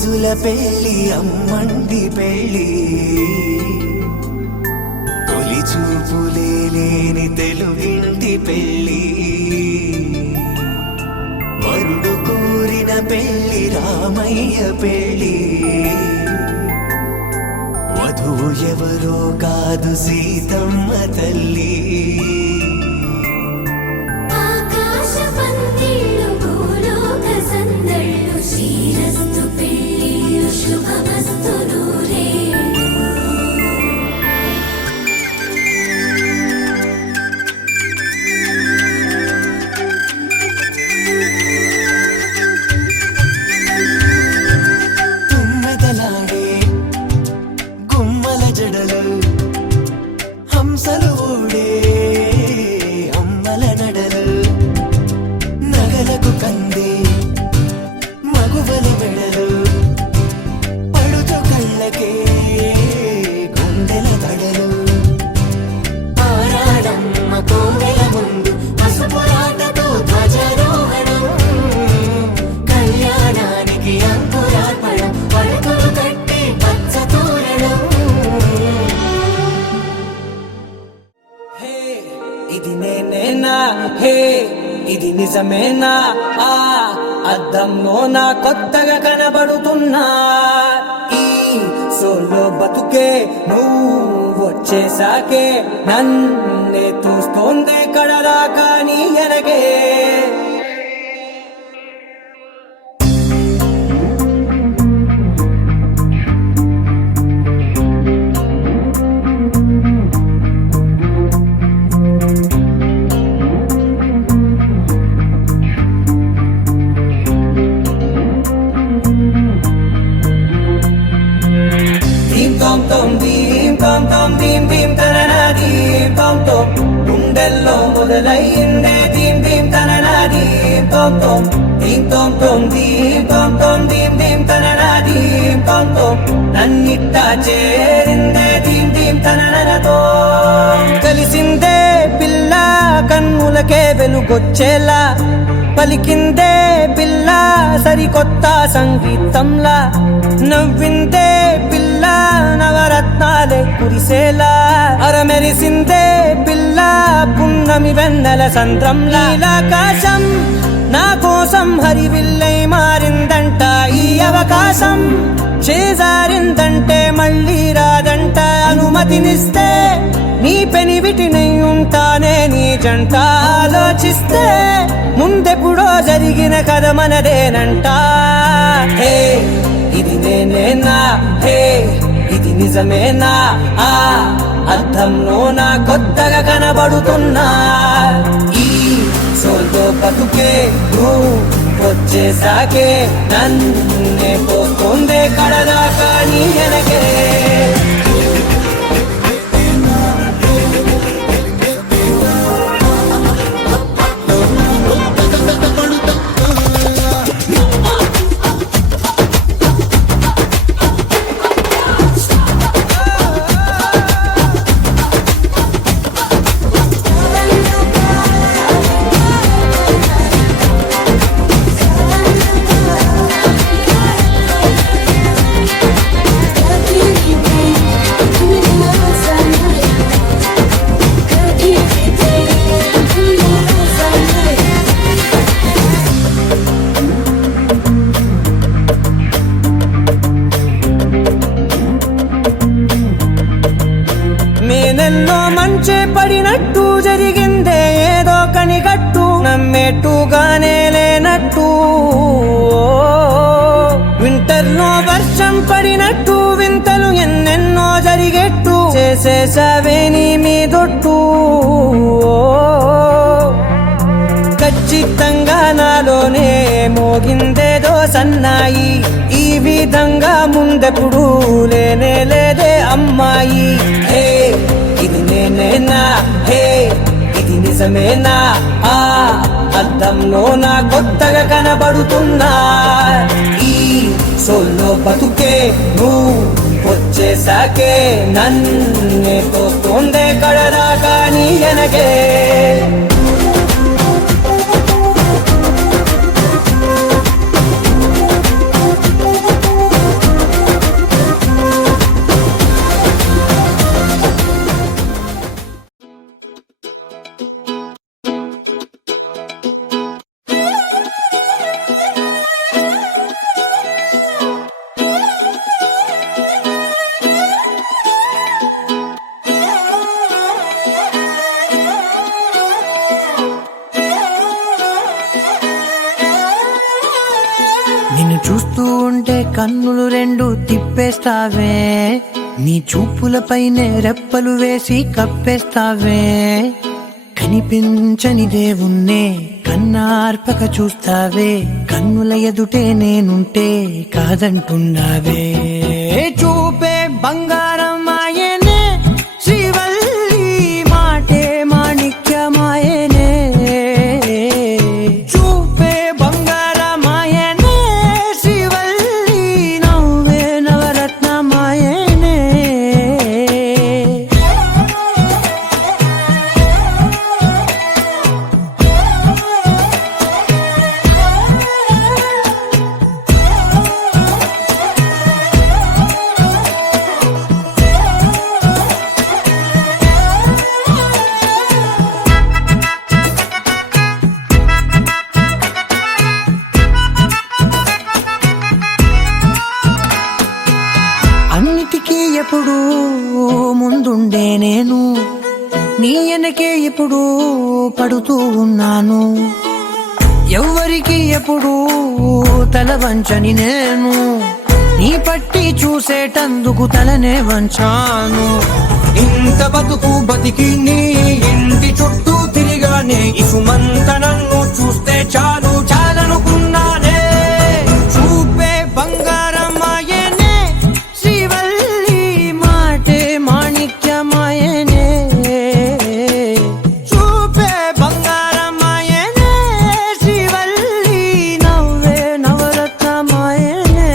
రోజుల పెళ్లి అమ్మండి పెళ్లి తొలి చూపులే లేని తెలుగింటి పెళ్లి వరుడు కోరిన పెళ్లి రామయ్య పెళ్లి వధువు ఎవరో కాదు సీతమ్మ తల్లి శ్రీరస్తు పెళ్ళిళ్ళు శుభమస్తు నూరేళ్ళు తుమ్మెదలాడే గుమ్మల జడలు హంసలు ఊడే అమ్మల నడలు నగలకు కంది మగువలి మెడలు పడుచు కళ్ళకే గుండెల తడలు ఆరాడమ్మ కోవెల ముందు పసుపురాటతో ధ్వజారోహణం కళ్యాణానికి అంకురార్పణం పడకలు కట్టి పచ్చ తోరణం హే ఇది నేనేనా హే ఇది నిజమేనా ఆ అద్దంలో నా కొత్తగా కనబడుతున్నా ఈ సోలో బతుకే నువ్వు వచ్చేసాకే నన్నే చూస్తోందే కడలా కానీ ఎనగే గుండెల్లో మొదలైందే దీం దీం తననా దీం తోం తోం దీం తోం తోం దీం తోం తోం దీం దీం తననా దీం తోం తోం నన్నిట్టా చేరిందే దీం దీం తననతో కలిసిందే పిల్ల కన్నులకే వెలుగొచ్చేలా పలికిందే పిల్ల సరికొత్త సంగీతంలా నవ్విందే పిల్ల నవరత్నాలే కురిసేలా అరమెరిసిందే పిల్ల పున్నమి వెన్నెల సంద్రంలా ఆకాశం నా కోసం హరివిల్లై మారిందంట ఈ అవకాశం చేజారిందంటే మళ్ళీ రాదంట అనుమతినిస్తే నీ పెనివిటినై ఉంటానే నీ జంట ఆలోచిస్తే ముందెప్పుడో జరిగిన కథ మనదేనంట హే ఇది నేనేనా హే ఇది నిజమేనా ఆ అద్దంలో నా కొత్తగా కనబడుతున్నా ఈ సోల్తో బతుకే నువ్వు వచ్చేసాకే నన్నే పోతుందే కడదా కానీ ఎనకే నేనెన్నో మంచే పడినట్టు జరిగిందే ఏదో కనిగట్టు నమ్మేట్టుగానే లేనట్టు వింటర్లో వర్షం పడినట్టు వింతలు ఎన్నెన్నో జరిగేట్టు చేసేసావే నీ మీదొట్టు ఖచ్చితంగా నాలోనే మోగిందేదో సన్నాయి ఈ విధంగా ముందెప్పుడు లేనే లేదే అమ్మాయి హే ఇది నేనేనా హే ఇది నిజమేనా ఆ అద్దంలో నా కొత్తగా కనబడుతున్నా ఈ సోల్లో బతుకే నువ్వు వచ్చేసాకే నన్నే తోస్తోందే కడదా కానీ ఎనగే చూస్తూ ఉంటే కన్నులు రెండు తిప్పేస్తావే, నీ చూపులపైనే రెప్పలు వేసి కప్పేస్తావే. కనిపించని దేవుణ్ణే కన్నార్పక చూస్తావే, కన్నుల ఎదుటే నేనుంటే కాదంటున్నావే. చూపే బంగారం ఆయనే, శ్రీవల్లి మాటే మాణిక్యమాయనే. చూపే బంగారమాయనే, శ్రీవల్లి నవ్వే నవరత్నమాయనే. అన్నిటికీ ఎప్పుడు ముందుండే నేను, నీ వెనకే ఎప్పుడు పడుతూ ఉన్నాను. ఎవ్వరికి ఎప్పుడు తల వంచని నేను, నీ పట్టి చూసేటందుకు తలనే వంచాను. ఇంత బతుకు బతికి నీ ఇంటి చుట్టూ తిరిగానే, ఇసుమంత నన్ను చూస్తే చాలు చాలనుకున్నానే. చూపే బంగారమాయనే, శ్రీవల్లి మాటే మాణిక్యమాయనే. చూపే బంగారమాయనే, శ్రీవల్లి నవ్వే నవరత్నమాయనే.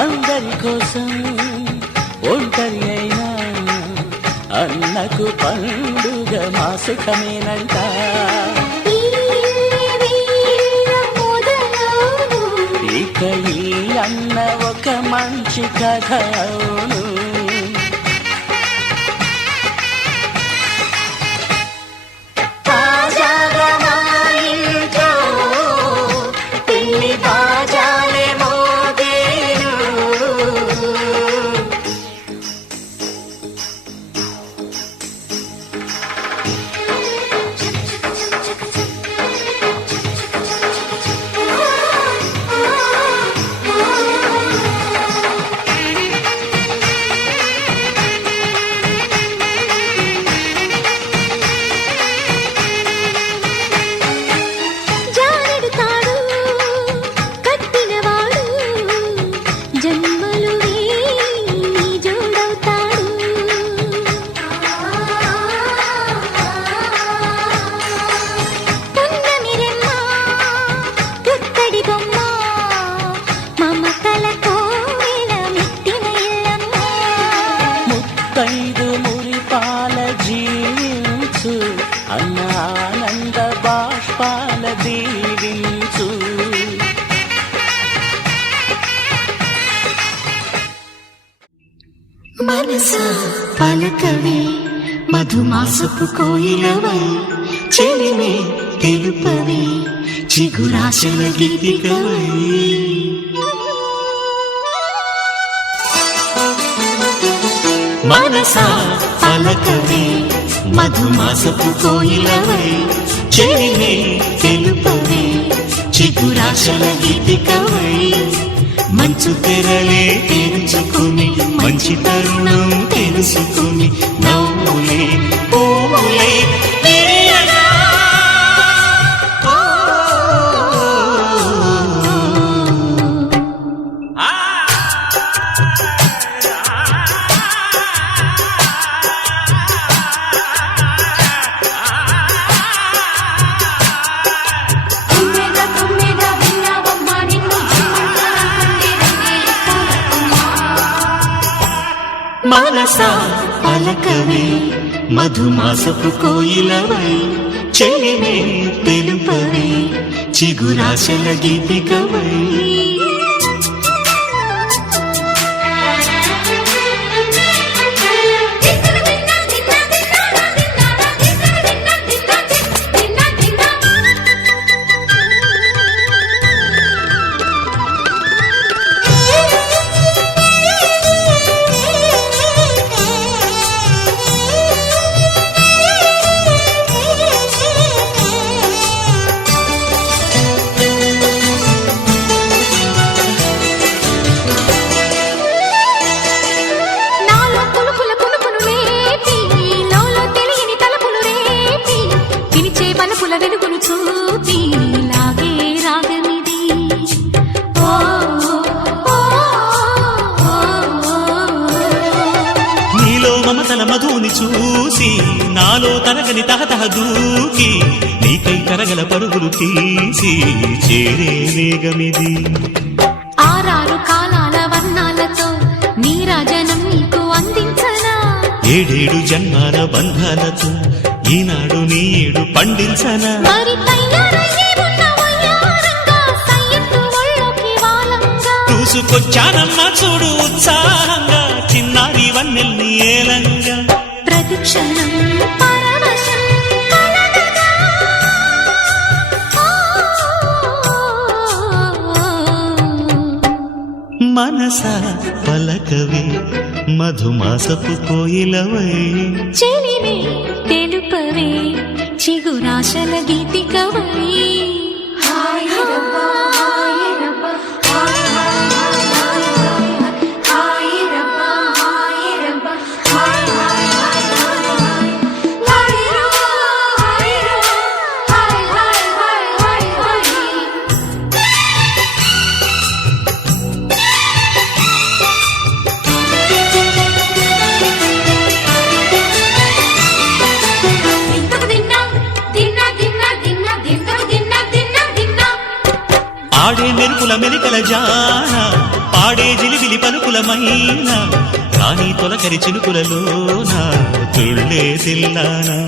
అందరి కోసం ఒంటరి అయినా అన్నకు పండుగ మాసుకమేనంట. ఇక ఈ అన్న ఒక మంచి కథ అవును. మధుమాసపు కోయిలవై చెలిమే తెలుపవే చిగురాశల గీతికవై మనసా పలకవే మధుమాసపు కోయిలవై చెలిమే తెలుపవే చిగురాశల గీతికవై మంచు తెరలే తెరుచుకుని మంచి తరుణం తెలుసుకుని నవ్వులే పూలే విరియగా. మనసా పలకవే మధుమాసపు కోయిలవై చెలిమే తెలుపవే చిగురాశల గీతికవై వెలుగును చూపి లాగే రాగమిది ఓ నీలో మమతల మధుని చూసి నాలో తరగని తహతహ దూకి నీకై తరగల పరుగులు తీసి చేరే వేగమిది ఆరారు కాలాల వర్ణాలతో నీరాజనం నీకు అందించనా ఏడేడు జన్మాల బంధాలతో ఈనాడు నీడు పండించనా మరి తయారయ్యే ఉన్న వయ్యారంగా సయ్యత్తు ఒళ్ళోకి వాలంగా చూసుకొచ్చానమ్మా చూడు ఉత్సాహంగా చిన్నారి వన్నెల్ని ఏలంగా ప్రతిక్షణం పరవశం కలగగా. మనసా పలకవే మధుమాసపు కోయిలవై చెలిమే తెలుపవే చిగురాశల గీతికవై ఆడే మెరుపుల మెలికల జాన పాడే జిలిబిలి పలుకులమైన రాణి తొలకరి చినుకులలోన తుళ్ళే తిల్లానా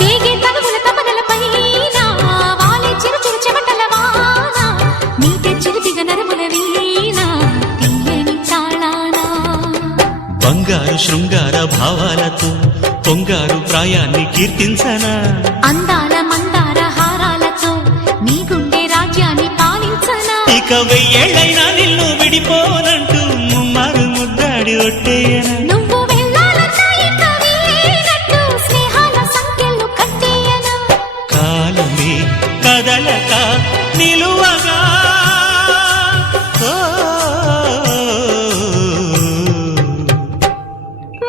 వేగే తనువుల తపనలపైన వాలే చిరుచిరు చెమటల వాన నీటే చిరుతిగ నరముల వీణ తీయని తాళానా బంగారు శృంగార భావాలతో పొంగారు ప్రాయాన్ని కీర్తించనా అందాల మందార హారాలతో నీ గుండె రాజ్యాన్ని పాలించనా ఇక వెయ్యేళ్ళైనా నిన్ను విడిపోనంటూ ముమ్మారు ముద్దాడి ఒట్టేయనా నువ్వు వెళ్ళాలన్నా ఇక వీలైనట్టు స్నేహాల సంఖ్యలు కట్టేయనా కాలమే కదలక నిలువగా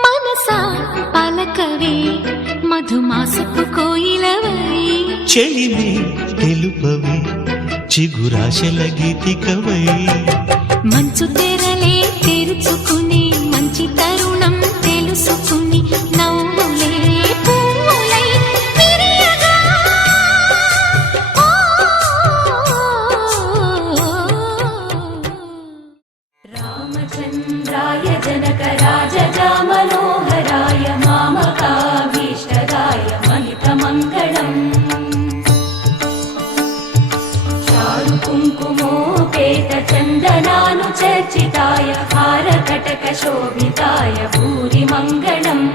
మనసా పలకవే మధుమాసపు కోయిలవై చెలిమే తెలుపవే చిగురాశల గీతికవై మంచు తెరలే తెరుచుకుని మంచి తరుణం తెలుసుకుని నవ్వులే పూలై విరియగా. రామచంద్రాయ జనక రాజగా మనోహరాయ మామకాభీష్టదాయ మహితమంగళం చారు కుంకుమోపేత చందనాను चर्चिताय हारकटकशोभिताय भूरि मङ्गलम्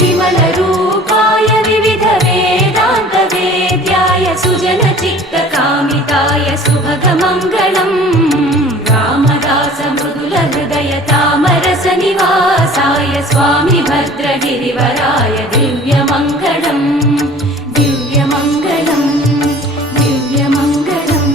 विमलरूपाय विविधवेदान्तवेद्याय सुजनचित्तकामिताय सुभगमङ्गलम् रामदासमृदुलहृदयतामरसनिवासाय स्वामि भद्रगिरिवराय दिव्यमङ्गलम् दिव्यमङ्गलम् दिव्यमङ्गलम्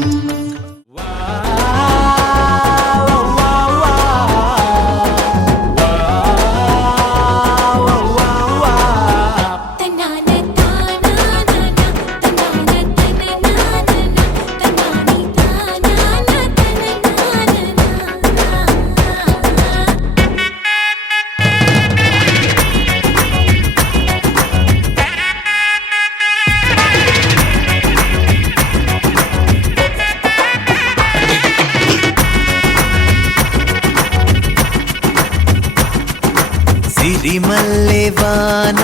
సిరిమల్లె వాన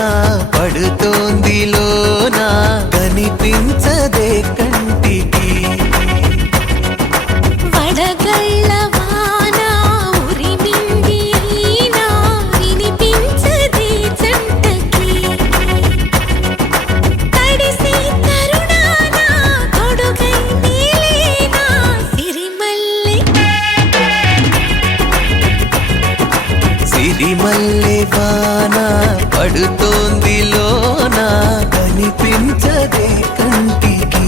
పడుతోంది లోన కనిపించదే కంటికి వడగళ్ళ వాన ఉరిమింది అయినా వినిపించదే జంటకి తడిసి తరుణాన కొడుకై నీలేనా సిరిమల్లె సిరిమల్లె వాన పడుతోంది లోన కనిపించదే కంటికి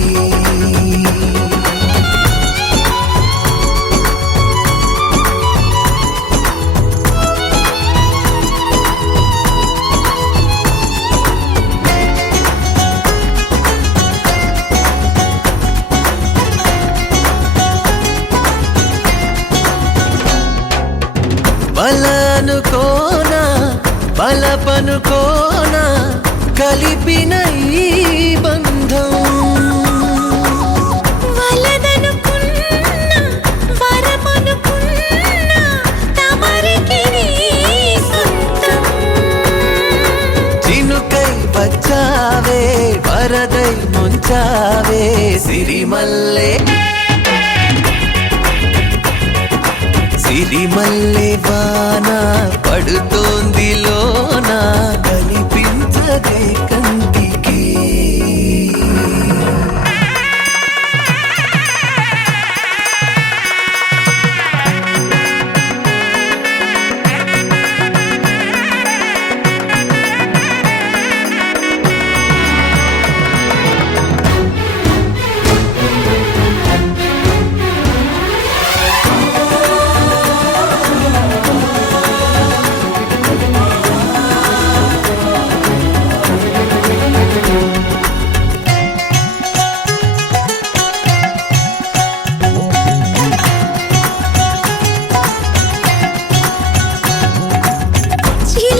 బలనుకోనా బలపనుకోనా కలిపిన ఈ బంధం వలదనుకున్నా వరమనుకున్నా తమరికి నీ సొంతం చినుకై వచ్చావే వరదై ముంచావే సిరిమల్లె సిరిమల్లె వాన పడుతోంది లోన కనిపించదే కంటికి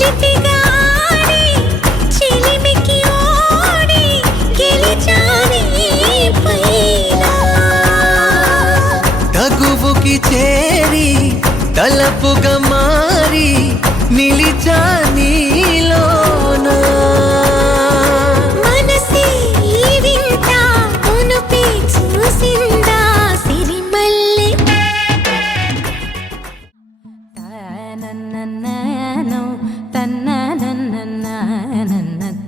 చిలిపిగాడి చిలిమికి ఓడి గెలిచాని పైన తగువుకి చేరి తలపుగా మారి నిలిచా నీలోన మనసి వింత మునుపి చూసిందా సిరిమల్లె తననననో తనననననన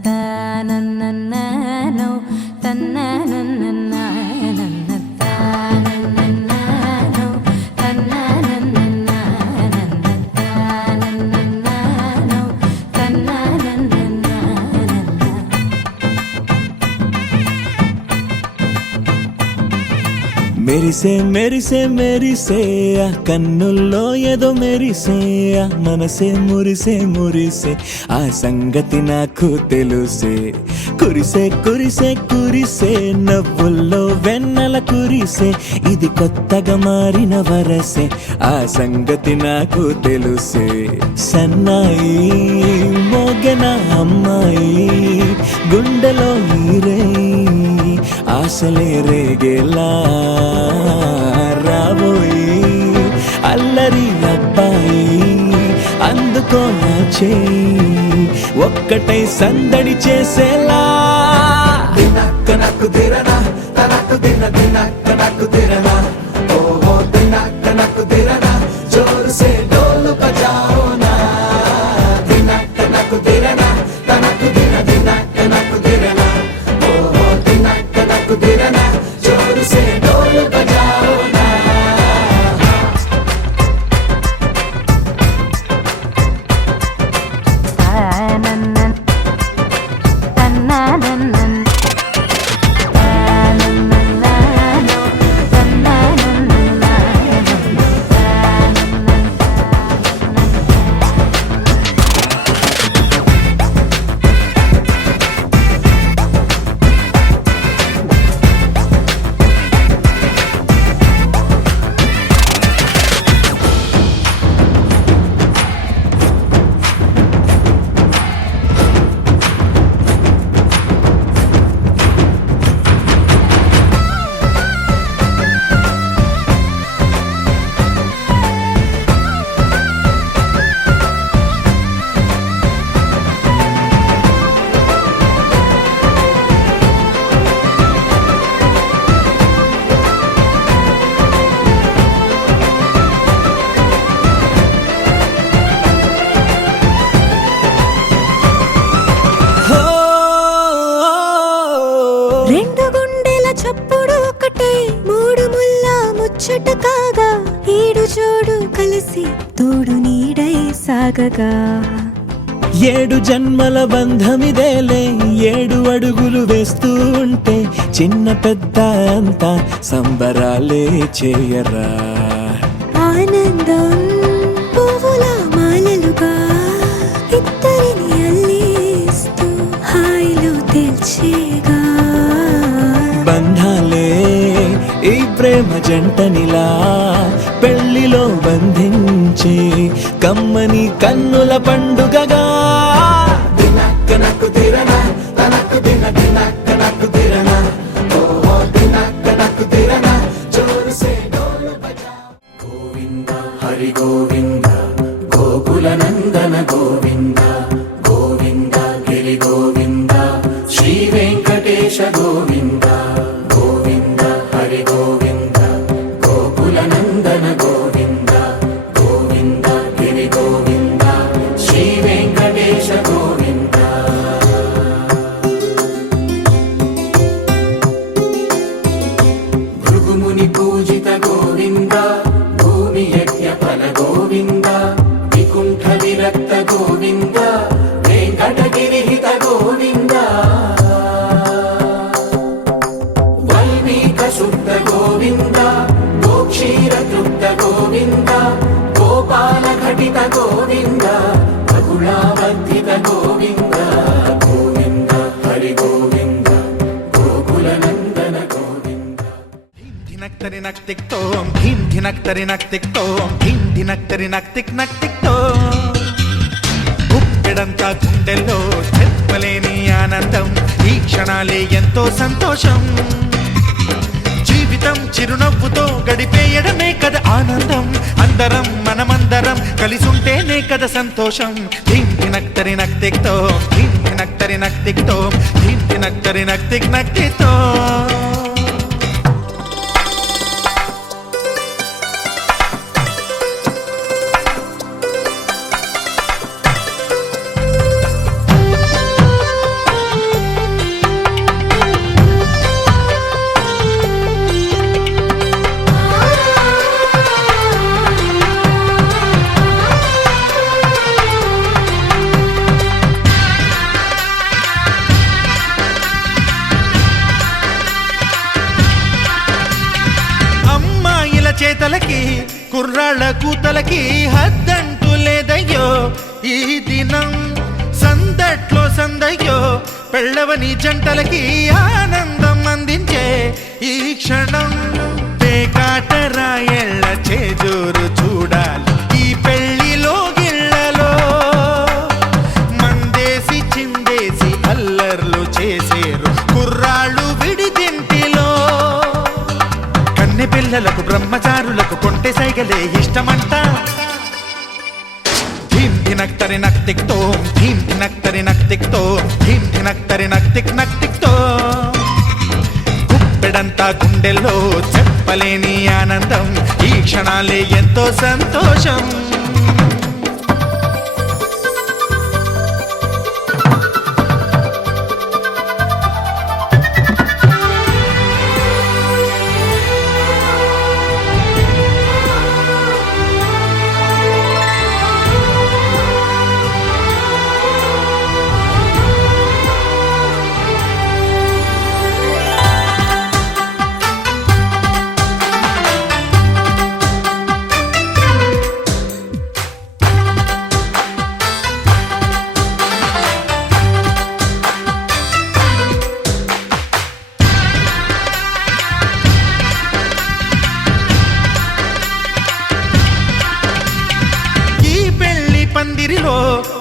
తననననో తనననననన తననననో తనననననన తనననననో తనననననన మెరిసే మెరిసే మెరిసే ఆ కన్నుల్లో ఏదో మెరిసే ఆ మనసే మురిసే మురిసే ఆ సంగతి నాకు తెలుసే కురిసే కురిసే కురిసే నవ్వుల్లో వెన్నెల కురిసే ఇది కొత్తగా మారిన వరసే ఆ సంగతి నాకు తెలుసే సన్నాయి మోగెన అమ్మాయి గుండెలో ఈరే ఆశలే రేగేలా రాబోయి అల్లరి అబ్బాయి అందుకో నా చేయి ఒక్కటై సందడి చేసేలా దినక్క నాకు దిరనా తనకు దిన దినక్క నాకు దిరనా కాగా ఈడు జోడు కలిసి తోడు నీడై సాగగా 7 జన్మల బంధమిదేలే 7 అడుగులు వేస్తూ ఉంటే చిన్న పెద్ద అంతా సంబరాలే చేయరా ఆనందం పువ్వుల మాలలుగా ఇద్దరిని అల్లేస్తూ హాయిలో తెల్చేగా బంధాలే ఈ ప్రేమ జంటనిలా పెళ్లిలో బంధించి కమ్మని కన్నుల పండుగగా దినక్కనకు తిరనా తనకు దిన దినక్కనకు తిరనా ఓ దినక్కనకు తిరనా జోరు సే డోలు బజా గోవింద హరి గోవింద గోకుల నందన గోవింద గోవింద గిరి గోవింద శ్రీ వెంకటేశ గోవింద గోవింద హరి గోవింద గోకుల నందన గోవింద గోవింద గిరి గోవింద శ్రీ వెంకటేశ గోవింద భృగుముని పూజిత గోవింద భూమి యజ్ఞ ఫల గోవింద వికుంఠ విరక్త గోవింద వెంకటగిరి హిత గోవింద వల్మీక శుద్ధ గోవింద గోక్షీర తృప్త గోవింద గోపాల ఘటిత గోవింద బహుళావర్ధిత గోవింద గోవింద హరి గోవింద గోకుల నందన గోవింద ధినక్తరి నక్తిక్తోం ధీం ధినక్తరి నక్తిక్తోం ధీం ధినక్తరి నక్తిక్ నక్తిక్తోం గుప్పెడంతా గుండెల్లో చెప్పలేని ఆనందం ఈ క్షణాలే ఎంతో సంతోషం జీవితం చిరునవ్వుతో గడిపేయడమే కదా ఆనందం అందరం మనమందరం కలిసుంటేనే కదా సంతోషం ధీం ధినక్తరి నక్తిక్తోం ధీం ధినక్తరి నక్తిక్తోం ధీం ధినక్తరి నక్తిక్ నక్తిక్తోం చేతలకి కుర్రాళ్ళ కూతలకి హద్దంటూ లేదయ్యో ఈ దినం సందట్లో సందయ్యో పెళ్ళవని జంటలకి ఆనందం అందించే ఈ క్షణం పేకాటరాయళ్ళ చేజోరు చూడాలి ఈ పెళ్లిలో గిళ్ళలో మందేసి చిందేసి అల్లర్లు చేసేరు కుర్రాళ్ళు విడిదింటిలో కన్నె పిల్లలకు బ్రహ్మచారులకు కొంటె సైగలే ఇష్టమంట ధీం ధినక్తరి నక్తిక్తోం ధీం ధినక్తరి నక్తిక్తోం ధీం ధినక్తరి నక్తిక్ నక్తిక్తోం గుప్పెడంతా గుండెల్లో చెప్పలేని ఆనందం ఈ క్షణాలే ఎంతో సంతోషం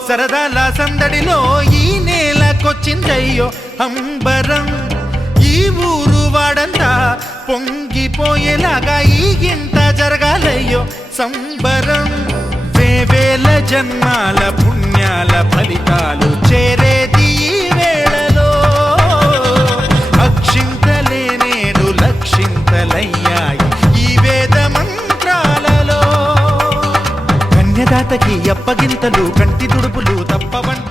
సరదాల సందడిలో ఈ నేలకొచ్చిందయ్యో అంబరం ఈ ఊరు వాడంతా పొంగిపోయేలాగా ఈ గింత జరగాలయ్యో సంబరం వేవేల జన్మాల పుణ్యాల ఫలితాలు చేరేది ఈ వేళలో అక్షింతలే నేడు లక్షింతలయ్యాయి ఈ వేద మంత్రాలలో కన్యదాతకి అప్పగింతలు కంటి తుడుపులు తప్పవంట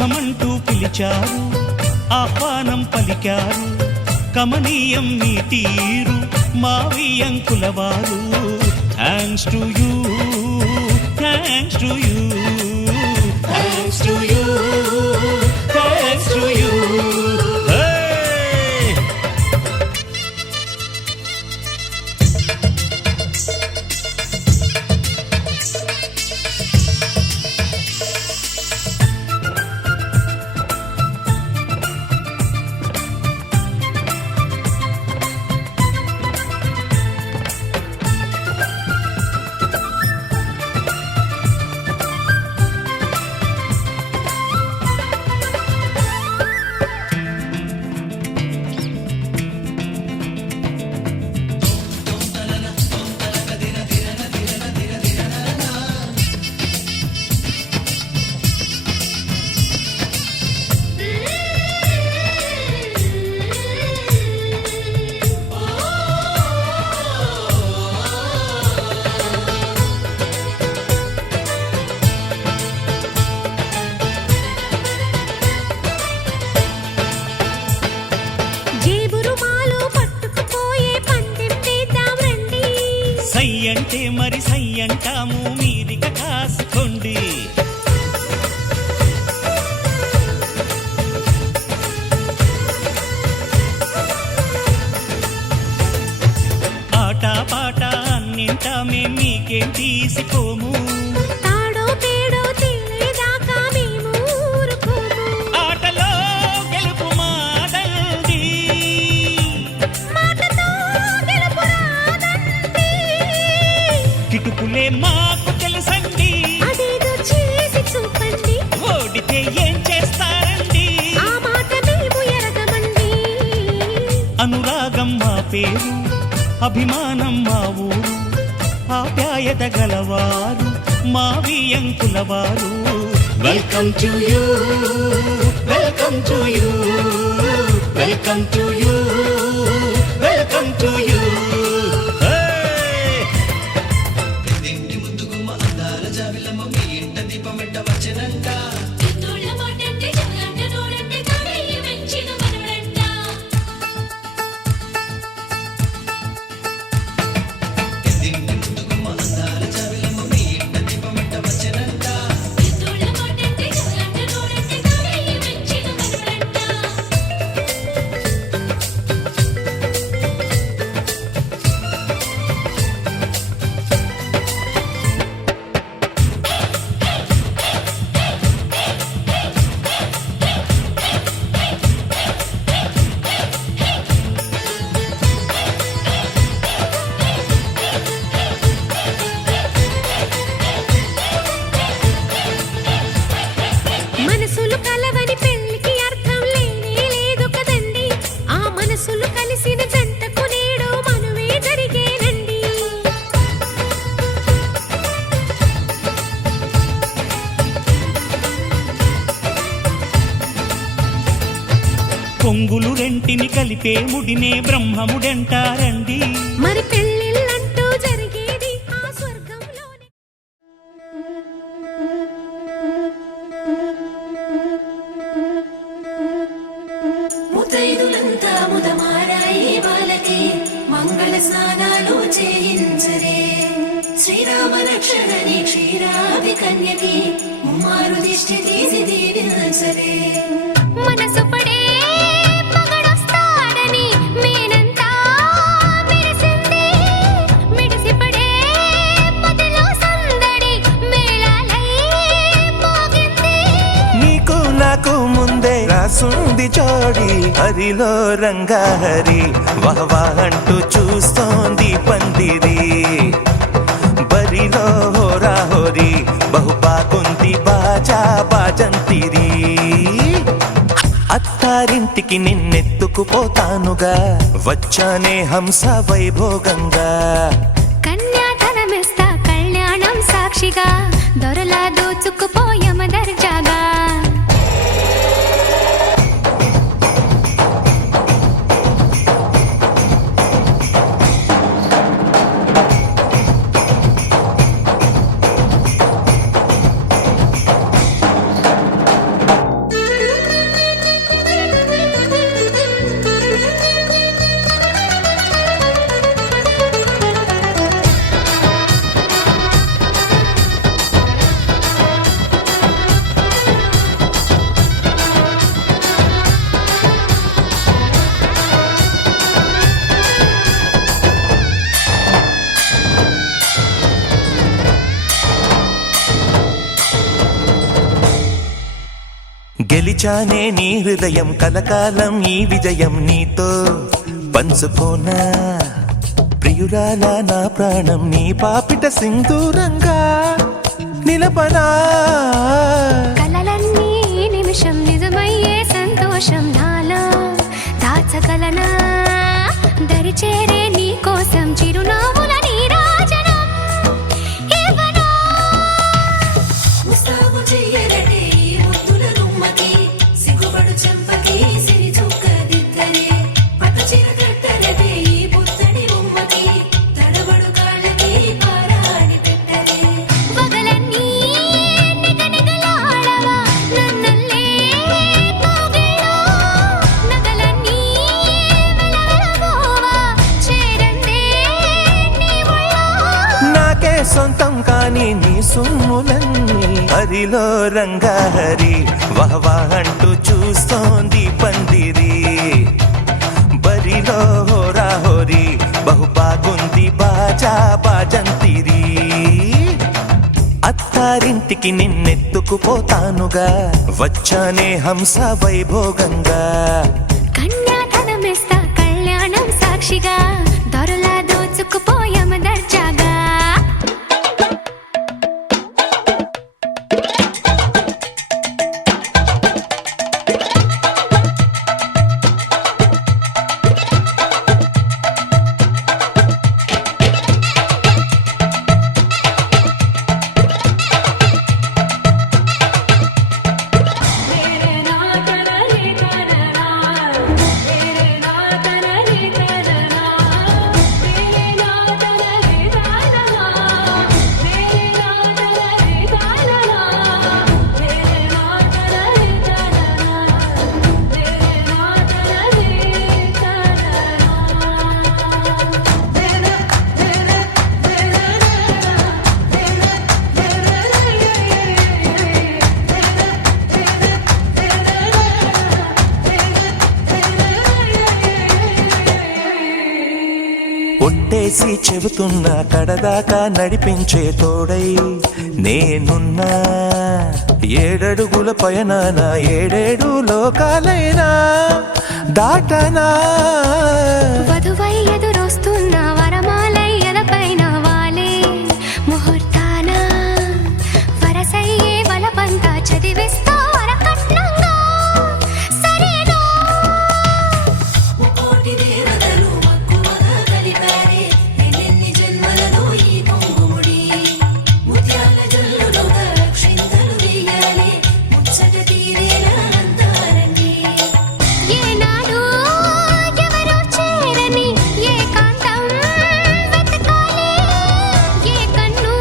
శుభమంటూ పిలిచారు, ఆహ్వానం పలికారు, కమనీయం నీ తీరు మా వియ్యంకులవారు. Thanks to you, thanks to you, thanks to you, thanks to you. సై అంటే మరి సై అంటాము, మీరిక కాసుకోండి. ఆట పాట అన్నింటా మేం మీకేం తీసిపోము. తాడో పేడో తెలియదాకా మేము ఊరుకోము. ఆటలో గెలుపు మాదండి, మాటతో గెలుపు రాదండి. కిటుకులే మాకు తెలుసండి, అదేదో చేసి చూపండి. ఓడితే ఏం చేస్తారండి? ఆ మాట మేము ఎరగమండి. అనురాగం మా పేరు, అభిమానం మా ఊరు, ఆప్యాయత గలవారు మా వియ్యంకులవారు. Welcome to you, welcome to you, welcome to you, welcome to you. మనసులు కలవని పెళ్లికి అర్థం లేనే లేదు కదండి. ఆ మనసులు కలిసిన జంటకు నేడు మనువే జరిగేనండి. కొంగులు రెంటిని కలిపే ముడినే బ్రహ్మముడంటారండి. మరి పెళ్ళిళ్ళంటూ జరిగేది ఆ స్వర్గంలోనే. ముతైదులంతా ముదమారాయి బాలకి మంగళ స్నానాలు చేయించరే. శ్రీరామ రక్షణని క్షీరాది కన్యకి ముమ్మారు దిష్టి తీసి దీవించరే. మనసు పడే మగడొస్తాడని మేనంతా మెరిసింది. మిడిసిపడే మదిలో సందడి మేళాలై మోగింది. నీకు నాకు ముందే రాసుంది జోడి, హరిలో రంగా హరి వహవా అంటూ చూస్తోంది పందిరి. బరిలో హోరా హోరి బహు బాగుంది బాజా బాజంతిరి. అత్తారింటికి నిన్నెత్తుకుపోతానుగా, వచ్చానే హంస వైభోగంగా. కన్యాధనమిస్తా కళ్యాణం సాక్షిగా, దొరలా దోచుకుపోయమ దర్జాగా. పిలిచానే నీ హృదయం కలకాలం ఈ విజయం నీతో పంచుకోనా ప్రియురాల నా ప్రాణం నీ పాపిట సింధూరంగా నిలపనా కలలన్నీ నిమిషం నిజమయ్యే సంతోషం నాలో దాచగలనా దరిచేరే నీ కోసం చిరునవ్వుల నీరాజనం ఇవ్వనా ముస్తాబు చెయ్యరటే ఈ ముద్దుల గుమ్మకి సిగ్గుపడు చెంపకి సిరి చుక్క దిద్దరే పట్టు చీర కట్టరటే ఈ పుత్తడి బొమ్మకి తడబడు కాళ్ళకి పారాడి పెట్టరే పగలన్నీ నిగనిగలాడవా నన్నల్లే కోగిలో నగలన్నీ వెలవెలబోవా చేరందే నీ ఒళ్ళో నాకే సొంతం కాని నీ సొమ్ములన్నీ హరిలో రంగాహరి వహవా అంటూ చూస్తోంది పందిరి బరిలో హోరా హోరీ బహు బాగుంది బాజా బాజంతిరి అత్తారింటికి నిన్నెత్తుకుపోతానుగా వచ్చానే హంస వైభోగంగా కన్యాధనమిస్తా కళ్యాణం సాక్షిగా దొరలా దోచుకుపోయామ దర్జాగా ఒట్టేసి చెబుతున్నా కడదాకా నడిపించే తోడై నేనున్నా ఏడడుగుల పయనాన ఏడేడు లోకాలైనా దాటనా వధువై ఎదురొస్తున్న వరమాలై ఎదపైన వాలే ముహూర్తాన వరసయ్యే వలపంతా చదివిస్తా వరకట్నంగా సరేనా ముకోటి దేవతలు మక్కువగా కలిపారే ఎన్నెన్ని జన్మలలో ఈ కొంగుముడి ముత్యాల జల్లులుగా క్షింతలు వేయాలి ముచ్చట తీరేలా అంతారండి ఏనాడు ఎవరో చేరని ఏకాంతం వెతకాలి ఏ కన్ను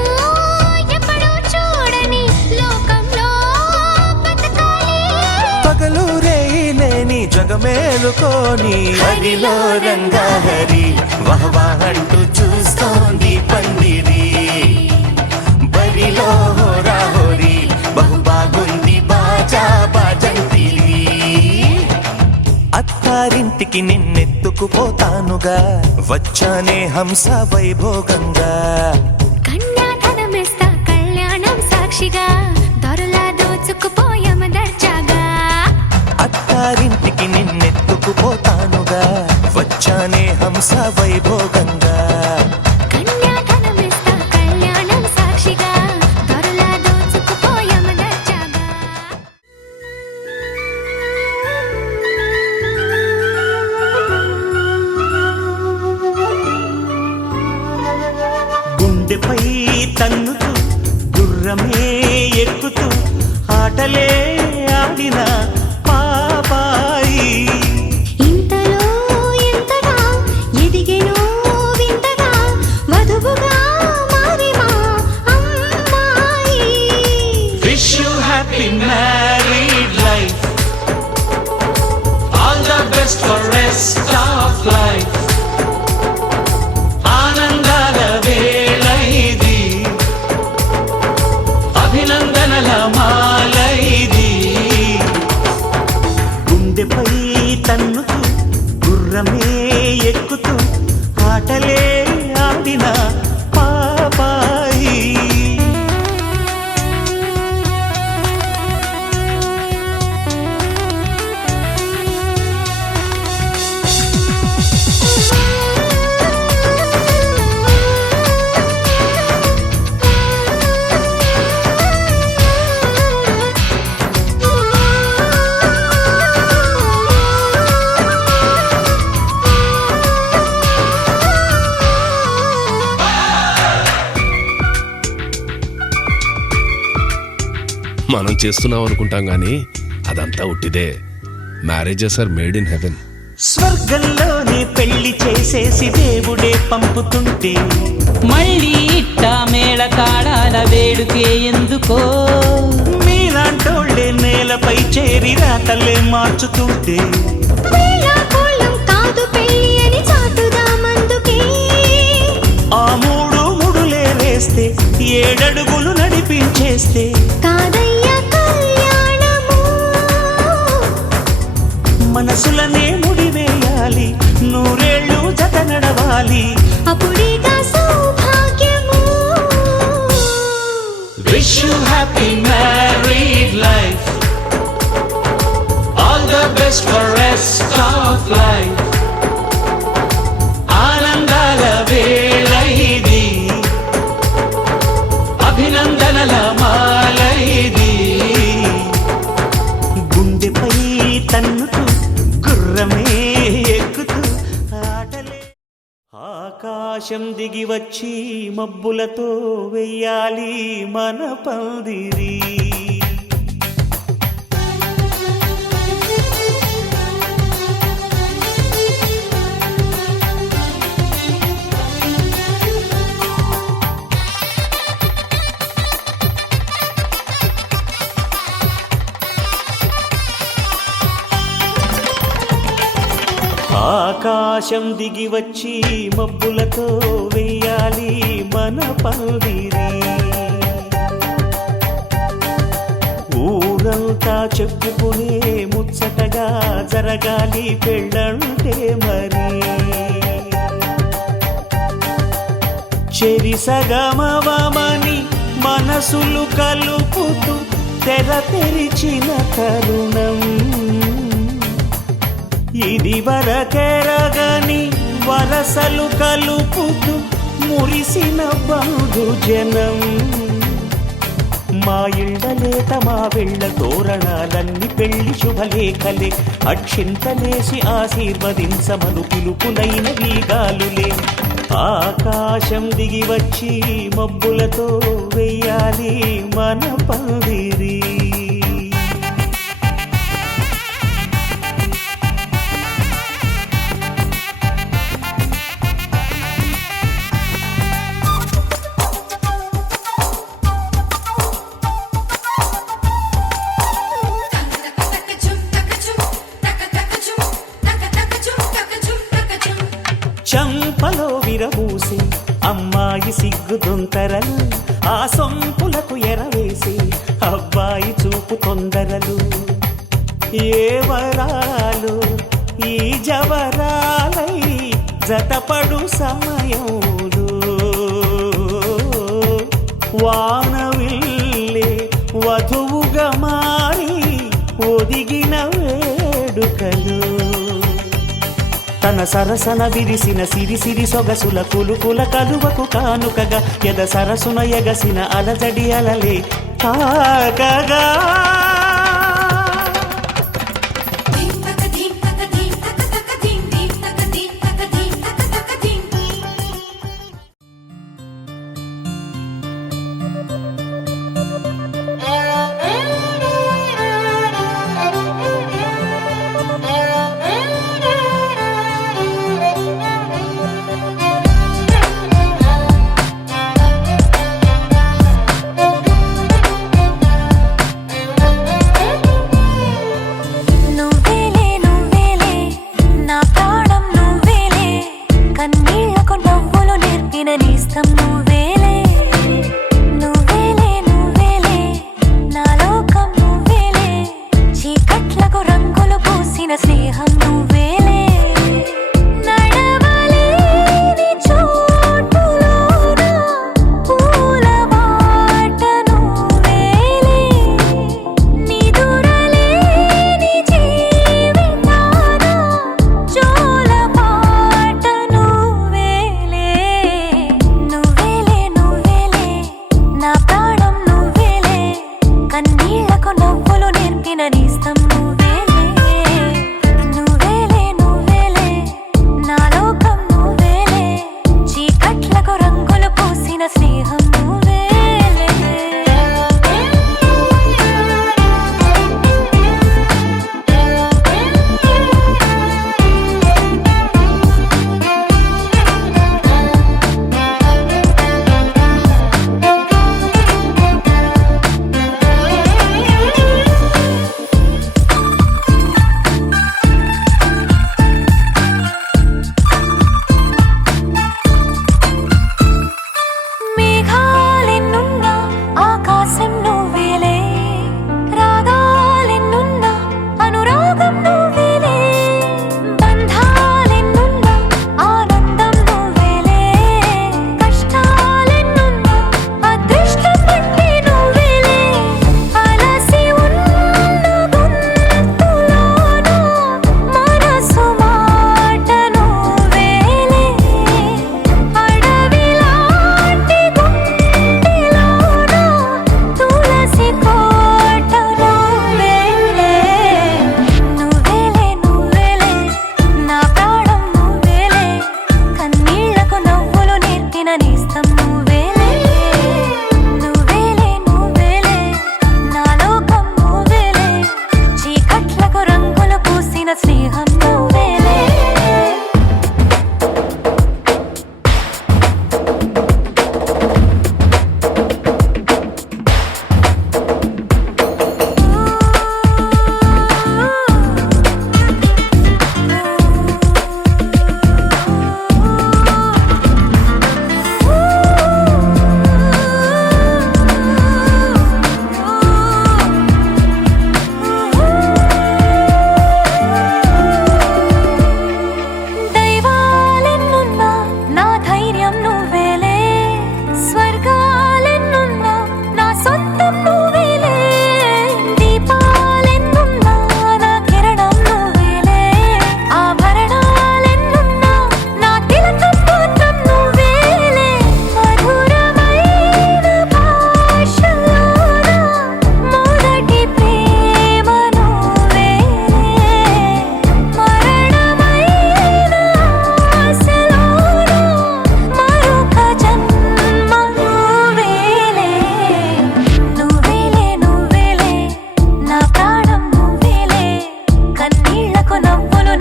ఎప్పుడూ చూడని లోకంలో బతకాలి పగలు రేయిలేని జగమేలుకోని హరిలో రంగాహరి వహవా అంటూ చూస్తోంది పందిరి బరిలో హోరా హోరీ బహు బాగుంది బాజా బాజంతిరి అత్తారింటికి నిన్నెత్తుకుపోతానుగా వచ్చానే హంస వైభోగంగా కన్యాధనమిస్తా కళ్యాణం సాక్షిగా దొరలా దోచుకుపోయామ దర్జాగా అత్తారింటికి నిన్నెత్తుకుపోతానుగా వచ్చానే హంస వైభోగంగా కన్యాధనమిస్తా కళ్యాణం సాక్షిగా దొరలా దోచుకుపోయామ దర్జాగా గుండెపై తన్నుతూ గుర్రమే ఎక్కుతూ ఆటలే ఆడిన పాపాయి ఇంతలో ఎంతగా ఎదిగెనో వింతగా వధువుగా మారి మా అమ్మాయి wish you happy married life all the best for rest of life ఆనందాల వేళ ఇది అభినందనల మాల ఇది మనం చేస్తున్నాం అనుకుంటాం గానీ అదంతా ఉట్టిదే. Marriages are made in heaven. స్వర్గంలోనే పెళ్లి చేసేసి దేవుడే పంపుతుంటే మళ్ళీ ఇట్ట మేళ తాళాల వేడుకే ఎందుకో? మీలాంటోళ్ళే నేలపై చేరి రాతలే మార్చుతుంటే కాదు పెళ్ళి అని చాటుదామందుకే. ఆ మూడు ముడులే వేస్తే 7 అడుగులు నడిపించేస్తే కాదయ్యా కళ్యాణము. మనసులనే ముడివేయాలి, 100 ఏళ్ళు జత నడవాలి. అప్పుడేగా సౌభాగ్యము. Wish you happy married life, all the best for rest of life. ఆనందాల వేళ ఇది, అభినందనల మాల ఇది. గుండెపై తన్నుతూ గుర్రమే ఎక్కుతూ ఆటలే. ఆకాశం దిగి వచ్చి మబ్బులతో వెయ్యాలి మన పందిరి. ఆకాశం దిగి వచ్చి మబ్బులతో వెయ్యాలి మన పందిరి. ఊరంతా చెప్పుకునే ముచ్చటగా జరగాలి పెళ్ళంటే మరి. చెరి సగమవమని మనసులు కలుపుతూ తెర తెరిచిన తరుణం ఇది. వరకెరగని వరసలు కలుపుతూ మురిసిన బంధుజనం. మా ఇళ్ళలేత మా వెళ్ళ తోరణాలన్నీ పెళ్లి శుభలేఖలే. అక్షింతలేసి ఆశీర్వదించమను పిలుపులైన వీగాలులే. ఆకాశం దిగి వచ్చి మబ్బులతో వెయ్యాలి మన పందిరి. చంపలో విరబూసి అమ్మాయి సిగ్గుదొంతరలు, ఆ సొంపులకు ఎరవేసి అబ్బాయి చూపు తొందరలు. ఏ వరాలు ఈ జవరాలై జతపడు సమయంలో వానవిల్లే వధువుగా మారి ఒదిగిన వేడుకలు. తన సరసన విరిసిన సిరిసిరి సొగసుల కులుకుల కలువకు కానుకగా ఎద సరసున ఎగసిన అలజడి అలలే తాకగా.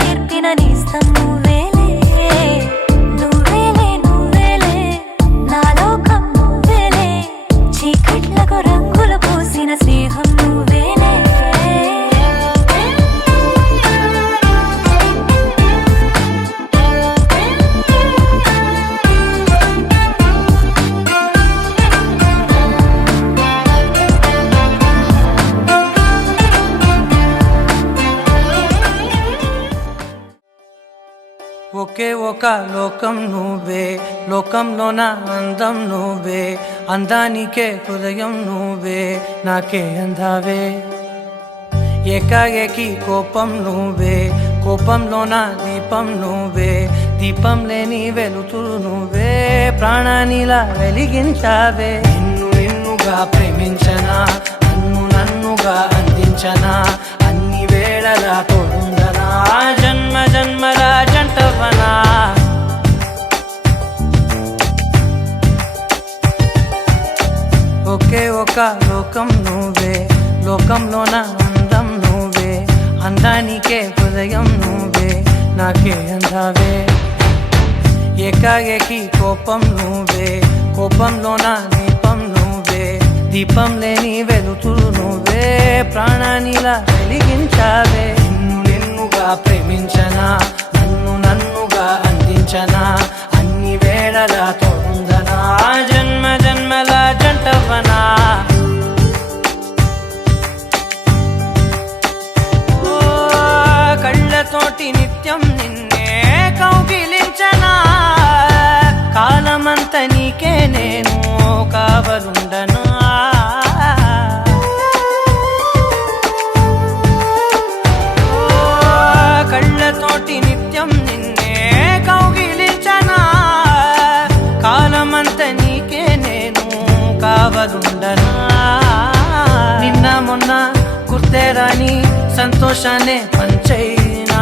నేర్పిన నేస్తం నువ్వేలే నువ్వేలే నువ్వేలే నా లోకం నువ్వేలే చీకట్లకు రంగులు పూసిన స్నేహం నువ్వేలే ఒకే ఒక లోకం నువ్వే లోకంలోన అందం నువ్వే అందానికే హృదయం నువ్వే నాకే అందావే ఏకాఏకి కోపం నువ్వే కోపంలోన దీపం నువ్వే దీపం లేని వెలుతురు నువ్వే ప్రాణానిలా వెలిగించావే నిన్నుగా ప్రేమించనా నన్నుగా అందించనా అన్ని వేళలా తోడుందనా జన్మ జన్మల జంటవనా ఒకే ఒక లోకం నువ్వే లోకంలోన అందం నువ్వే అందానికే హృదయం నువ్వే నాకే అందావే ఏకాఏకి కోపం నువ్వే కోపంలోన దీపం నువ్వే దీపం లేని వెలుతురు నువ్వే ప్రాణానిలా వెలిగించావే నిన్నుగా ప్రేమించనా నన్నుగా అందించనా అన్ని వేళలా తోడుందనా జన్మ జన్మల జంటవనా కళ్ళతోటి నిత్యం నిన్నే కౌగిలించనా కాలమంత నీకే నేను కావలుండనా కళ్ళతోటి నిత్యం నిన్నే కౌగిలించనా కాలమంత నీకే నేను కావలుండనా నిన్న మొన్న గుర్తేరాని సంతోషాన్ని పంచైనా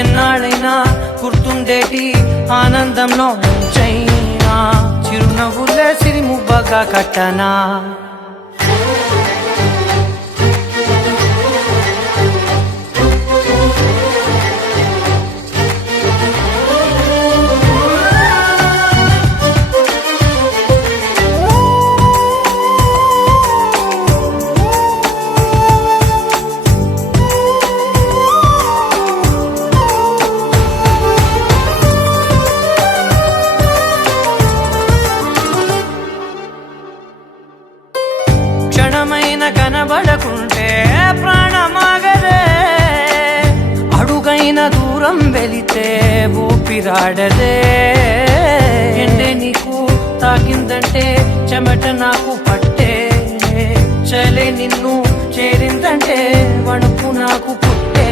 ఎన్నాళ్ళైనా గుర్తుండేటి ఆనందంలో ముంచైనా చిరునవ్వులే సిరిముబ్బగా కట్టనా కనబడకుంటే ప్రాణమాగదే అడుగైన దూరం వెళితే ఊపిరాడదే ఎండే నీకు తాకిందంటే చెమట నాకు పట్టే చలే నిన్ను చేరిందంటే వణుకు నాకు పుట్టే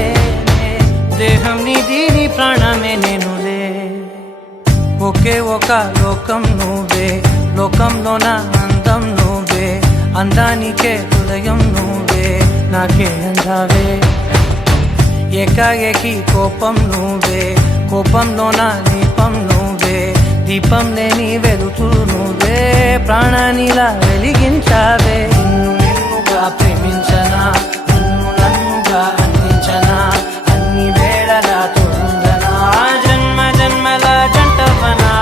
దేహం నీది నీ ప్రాణమే నేనులే ఒకే ఒక లోకం నువ్వే లోకంలోన అందం నువ్వే అందానికే హృదయం నువ్వే నాకే అందావే ఏకాఏకి కోపం నువ్వే కోపంలోన దీపం నువ్వే దీపం దీపం లేని వెలుతురు నువ్వే, ప్రాణానిలా వెలిగించావే. నిన్నుగా ప్రేమించనా, నిన్ను నన్నుగా అందించనా, అన్ని వేళలా తోడుందనా, జన్మ జన్మల జంటవనా.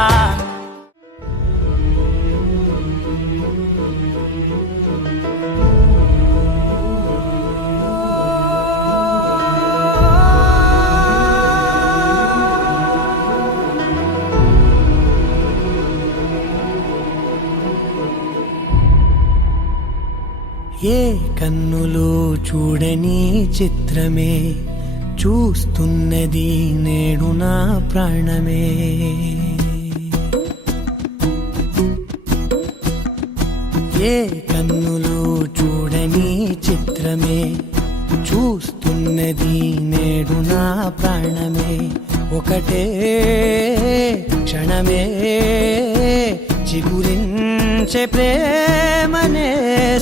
ఏ కన్నులు చూడని చిత్రమే చూస్తున్నది నేడు నా ప్రాణమే. ఏ కన్నులు చూడని చిత్రమే చూస్తున్నది నేడు నా ప్రాణమే. ఒకటే క్షణమే చిగురించే ప్రేమనే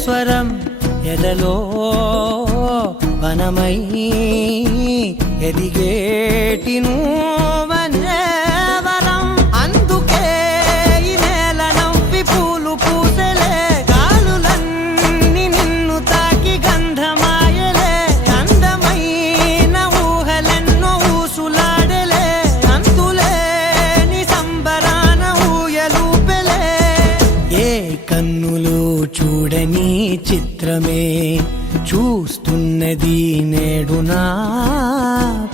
స్వరం, ఎదలో వనమై ఎదిగేటి నువ్వనే వరం. అందుకే ఈ నేల నవ్వి పూలు పూసెలే, గాలులన్నీ నిన్ను తాకి గంధమాయలే, అందమైన ఊహలెన్నో ఊసులాడలే, అంతులేని సంబరాన ఊయలూపెలే. ఏ కన్నులు చూడని చిత్రమే చూస్తున్నది నేడు నా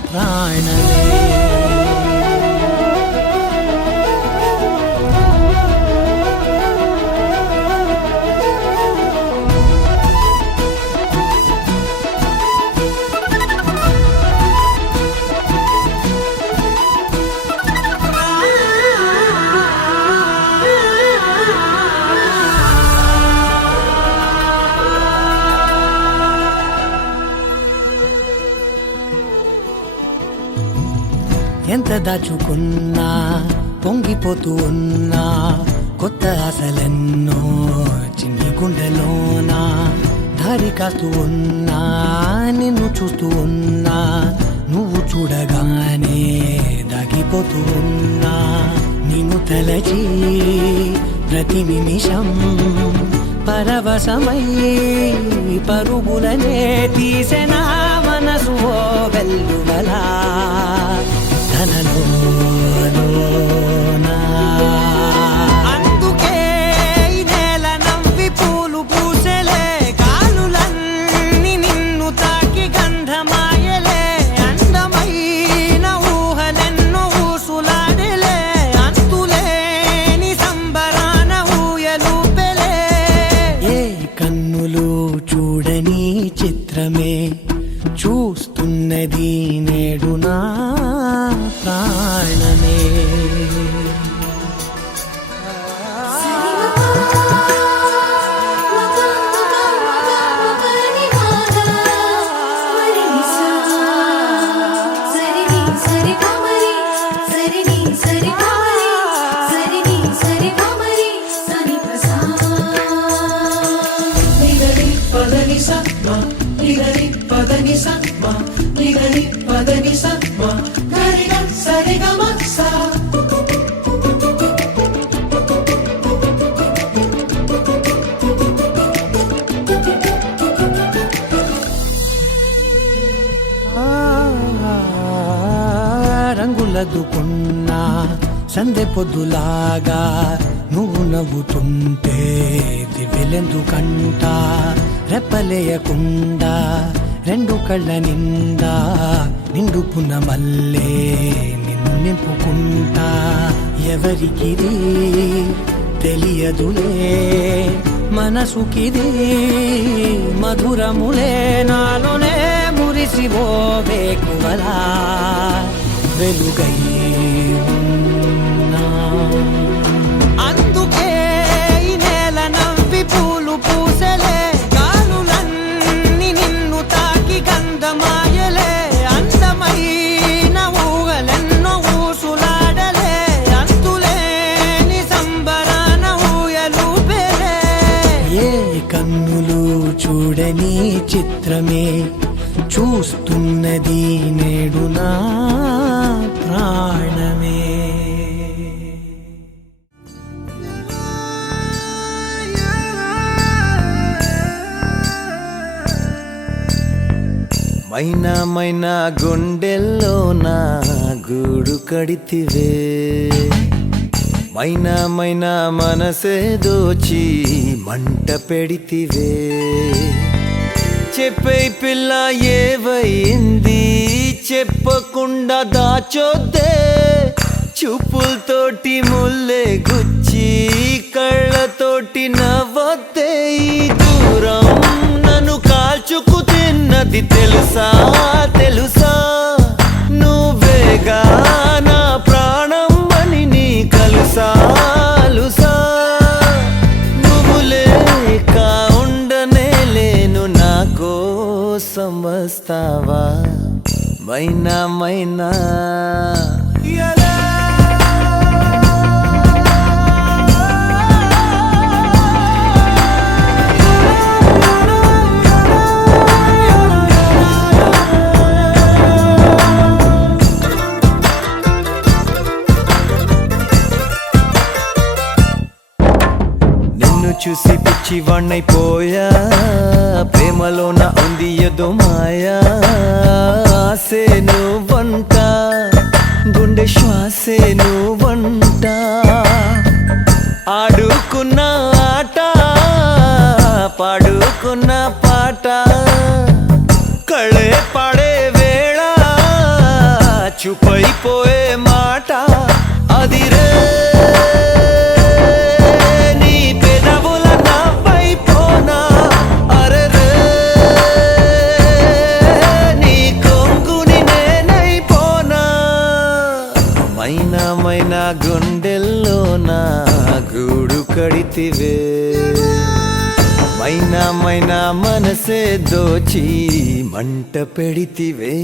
ప్రాణమే. ఎంత దాచుకున్నా పొంగిపోతూ ఉన్నా, కొత్త ఆశలెన్నో చిన్ని గుండెలోనా, దారి కాస్తూ ఉన్నా, నిన్ను చూస్తూ ఉన్నా, నువ్వు చూడగానే దాగిపోతూ ఉన్నా. నిన్ను తలచి ప్రతి నిమిషం పరవశమై పరుగులనే తీసెనా మనసు ఓ వెల్లువలా తనలోనా. అందుకే ఈ నేల నవ్వి పూలు పూసెలే, గాలులన్నీ నిన్ను తాకి గంధమాయలే, అందమైన ఊహలెన్నో ఊసులాడలే, అంతులేని సంబరాన ఊయలూపెలే. ఏ కన్నులు చూడని చిత్రమే చూస్తున్నది నేడు నా ప్రాణమే. రంగులదుకున్నా సందె పొద్దులాగా నువ్వు నవ్వుతుంటే దివ్వెలెందుకంట, రెప్పలేయకుండా రెండు కళ్ళ నిండా నిండుకున్న మల్లే నిన్ను నింపుకుంటా. ఎవరికిది తెలియదులే మనసుకిది మధురములే, నాలోనే మురిసివో వేకువలా వెలుగై ఉన్నా. అందుకే ఈ నేల నవ్వి పూలు పూసెలే, గాలులన్నీ నిన్ను తాకి గంధమాయలే, అందమైన ఊహలెన్నో ఊసులాడలే, అంతులేని సంబరాన ఊయలూపెలే. ఏ కన్నులు చూడని చిత్రమే చూస్తున్నది నేడు నా ప్రాణమే. మైనా మైనా గుండెల్లో నా గూడు కడితివే మైనా మైనా మనసే దోచి మంట పెడితివే చెప్పే పిల్ల ఏవైంది చెప్పకుండా దాచొద్దే చూపులతోటి ముల్లే గుచ్చి కళ్ళతోటి నవ్వొద్దే ఈ దూరం నన్ను కాల్చుకు తిన్నది తెలుసా తెలుసా నువ్వేగా నా ప్రాణం అని నీ కలుసా లుసా నువ్వు లేక ఉండనే లేను నా కోసం వస్తావా మైనా మైనా చూసి పిచ్చి వాణ్ణైపోయా ప్రేమలోన ఉంది ఏదో మాయా ఆసే నువ్వంట గుండె శ్వాసే నువ్వంట ఆడుకున్న ఆట పాడుకున్న పాట కళ్ళే పాడే వేళ చూపైపోయే మాట అదిరే గుండెల్లో నా గూడు కడితివే మైనా మైనా మనసే దోచి మంట పెడితివే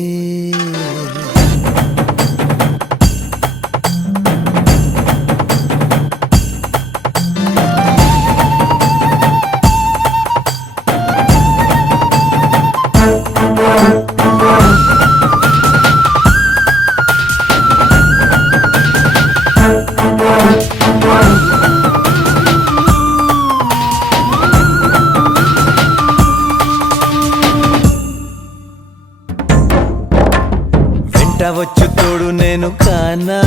వచ్చు తోడు నేను కానా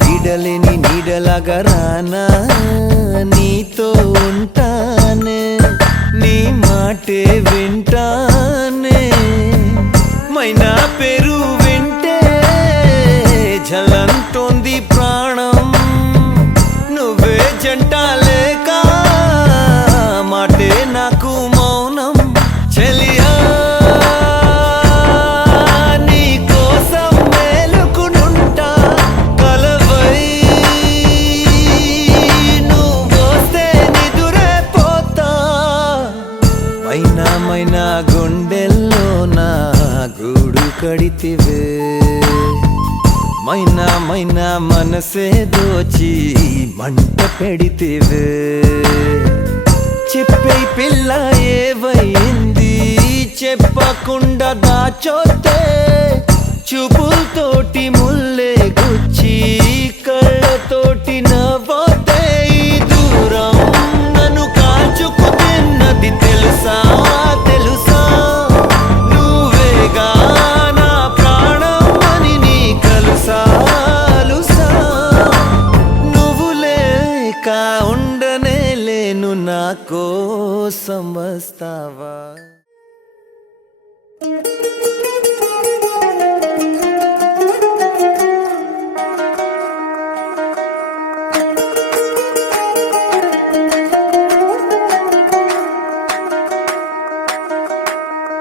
వీడలేని నీడలాగా రానా నీతో ఉంటానే నీ మాటే వింటానే మైనా పేరు వింటే జలంటోంది ప్రాణం నువ్వే జంట లేక మాటే నాకు మౌనం చెలియా గుండెల్లో నా గూడు కడితివే మైనా మైనా మనసే దోచి మంట పెడితివే చెప్పే పిల్ల ఏవైంది చెప్పకుండా దాచొద్దే చూపులతోటి ముల్లే గుచ్చి కళ్ళతోటి నవ్వొద్దే ఈ దూరం నన్ను కాల్చుకు తిన్నది తెలుసా తెలుసా నువ్వేగా నా ప్రాణం అని నీ కలుసా లుసా నువ్వు లేక ఉండనే లేను నా కోసం వస్తావా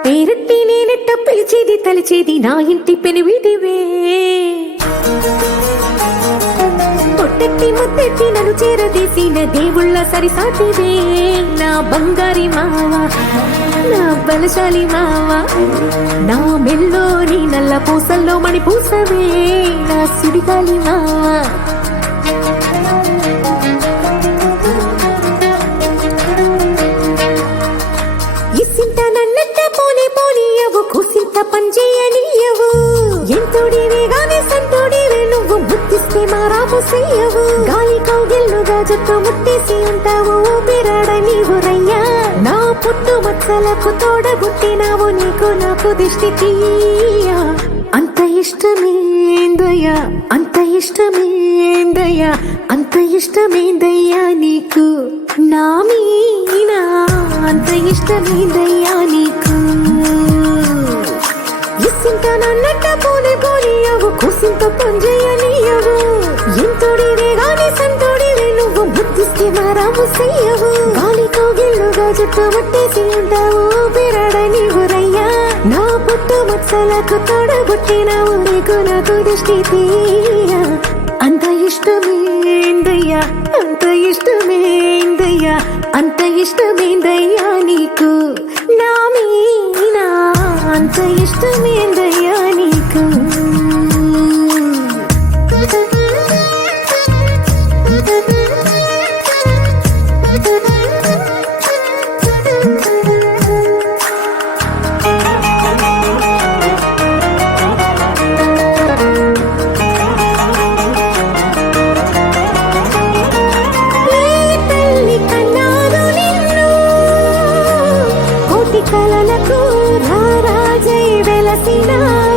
పేరట్టి నేనెట్ట పిలిచేది తలిచేది నా ఇంటి పెనివిటివే పొట్టెట్టి ముద్దెట్టి నన్ను చేరదీసిన దేవుళ్ళ సరిసాటివే నా బంగారి మావా నా బలశాలి మావా నా మెల్లోని నల్ల పూసల్లో మణి పూసవే నా సుడిగాలి మావా కూసింత పంచేయనియవు ఎంతోడివే గాని సంతోడివే నువ్వు ముద్దిస్తే మారాము చెయ్యవు గాలి కౌగిల్లుగా జట్టు ముట్టేసి ఉంటావు ఊపిరాడ నీవు రయ్యా నా పుట్టు మచ్చలకు తోడబుట్టినావు నీకు నాకు దిష్టి తీయ అంత ఇష్టమేందయ్యా అంత ఇష్టమేందయ్యా అంత ఇష్టమేందయ్యా నీకు నా మీనా అంత ఇష్టమేందయ్యా నీకు ఇస్సింత నన్నట్ట పోనీయవు కూసింత పనిచేయనీయవు ఎంతోడివే గాని సంతోడివే నువ్వు బుద్ధిస్తే మారాము చెయ్యవు గాలి కౌగిళ్ళుగా జుట్టు పట్టేసి ఉంటావు బిరడ నీవురయ్యా నా పుట్టు మచ్చలకు తోడబుట్టినావు నీకు నాకు దృష్టి తీయ అంత ఇష్టమేందయ్యా అంత ఇష్టమేందయ్యా అంత ఇష్టమేందయ్యా నీకు నా మీనా అంత ఇష్టమేందయ్యా నీకు కలలకు రారాజై వెలసిన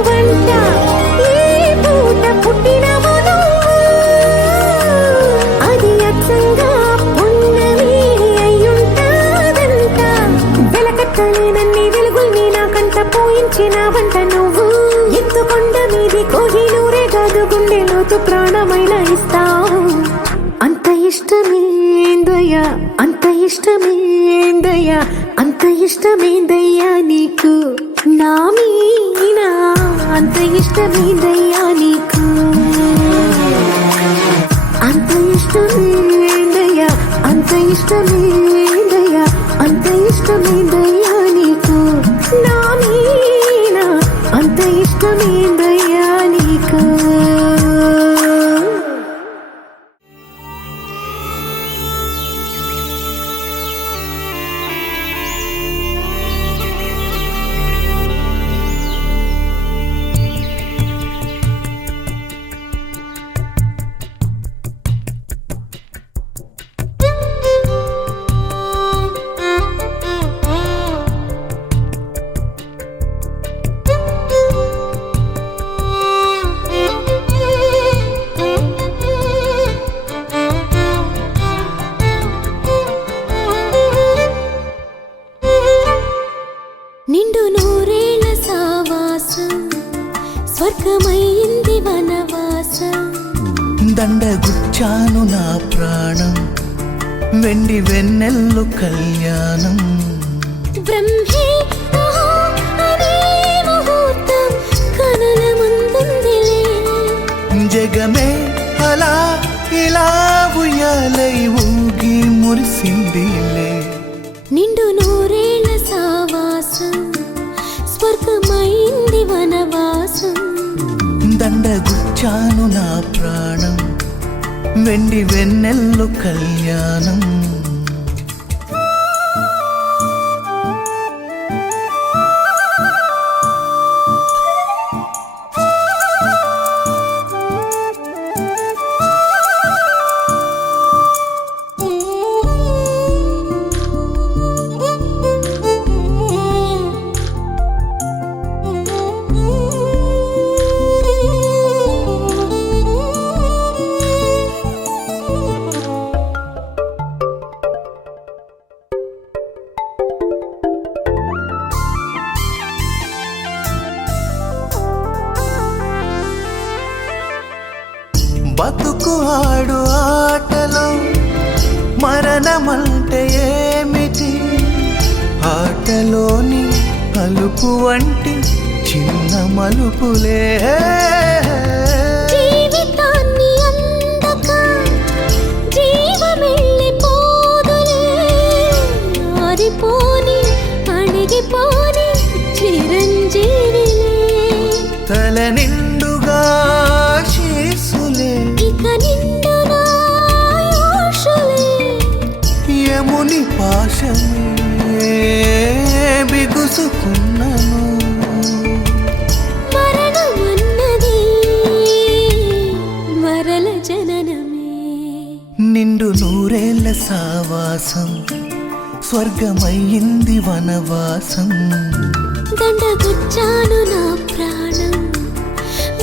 వంట ఈ పూట పుట్టినవు అది అచ్చంగా పున్నమి అయ్యుంటాదంట వెలకట్టలేనన్ని వెలుగుల్ని నాకంట పోయించిన వంట నువ్వు ఎత్తుకొండ మీది కోహినూరే కాదు గుండెలోతు ప్రాణమైన ఇస్తావు అంత ఇష్టమేందయ్యా అంత ఇష్టమేందయ్యా అంత ఇష్టమేందయ్యా నీకు నా మీనా అంత ఇష్టమేందయ్యా నీకు అంత ఇష్టమేందయ్యా అంత ఇష్టమేందయ్యా అంత ఇష్టమేందయ్యా నీకు నా మీనా అంత ఇష్టమేందయ్యా నీకు నిండు నూరేళ్ల సావాసం స్వర్గమైంది వనవాసం దండగుచ్చాను నా ప్రాణం వెండి వెన్నెల్లు కళ్యాణం బ్రహ్మే అహో అనే ముహూర్తం కనుల ముందుందిలే జగమే అలా ఇలా ఉయ్యాలై ఊగి మురిసిందిలే నిండు నూరేళ్ల సావాసం స్వర్గమైంది వనవాసం దండగుచ్చాను నా ప్రాణం వెండి వెన్నెల్లు కళ్యాణం బతుకు ఆడు ఆటలో మరణమంటే ఏమిటి ఆటలోని అలుపు వంటి చిన్న మలుపులే జీవితాన్ని అందక జీవమెళ్ళిపోదులే ఆరిపోని అణిగిపోని చిరంజీవిలే తల నిండుగా శీసులే ఇక నిండునా యోషులే యముని పాశమే బిగుసుకున్నను మరణమన్నది మరల జననమే నిండు నూరేళ్ల సావాసం స్వర్గమయ్యింది వనవాసం. దండగుచ్చాను నా ప్రాణం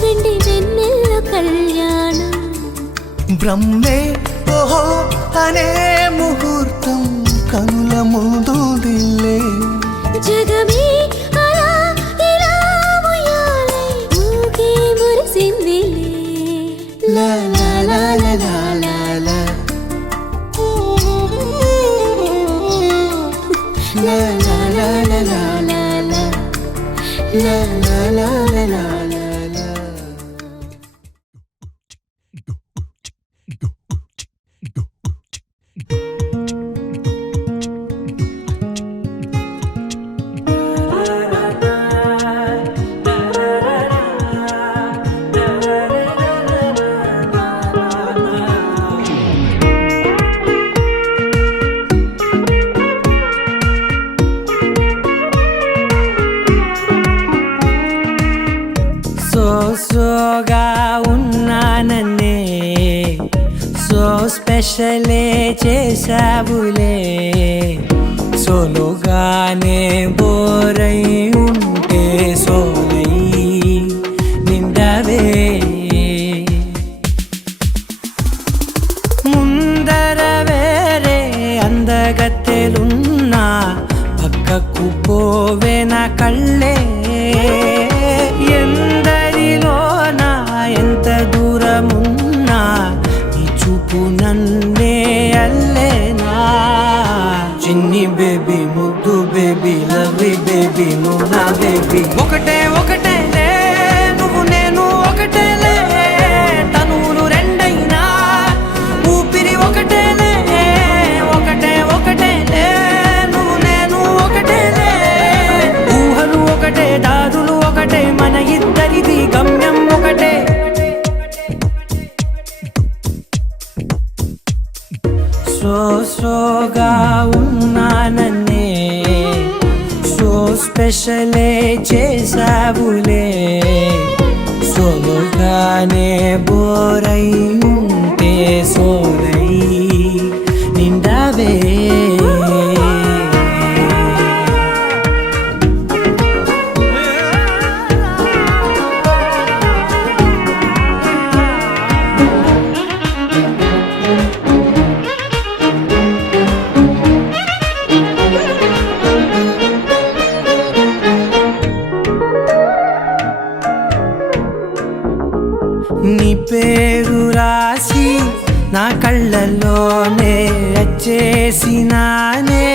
వెండి వెన్నెల కళ్యాణం. బ్రహ్మే ఓహో అనే ముహూర్తం కనుల ముందు దిల్లే. జగమే అలా ఇలా ఉయ్యాలై ఊగే మురిసిందిలే. లా లా లా లా లా లా లా. లా లా లా లా లా లా లా. లా లా లా లా లా లా లా. సోగా ఉన్నానన్నే సో స్పెషలే చేసావులే. సోలోగానే బోరై ఉంటే సోలై నిండవే. ముందర వేరే అందగత్తెలున్నా పక్కకు పోవే నా కళ్ళే. ఎందరిలోనా ఎంత దూరమున్నా నీ చూపు నన్నే అల్లేనా. చిన్ని బేబీ ముద్దు బేబీ లవ్లీ బేబీ నువ్వు నా బేబీ. ఒకటే ఒకటేలే నువ్వు నేను ఒకటేలే. తనువులు రెండైనా ఊపిరి ఒకటేలే. ఒకటే ఒకటేలే నువ్వు నేను ఒకటేలే. ఊహలు ఒకటే దాదులు ఒకటే మన ఇద్దరిది గమ్యం ఒకటే. సోగా ఉన్నానన్నే సో స్పెషలే చేసావులే. సోలోగానే బోరై ఉంటే సోలై నిండవే. నీ పేరు రాసి నా కళ్ళల్లోనే వచ్చేసినానే.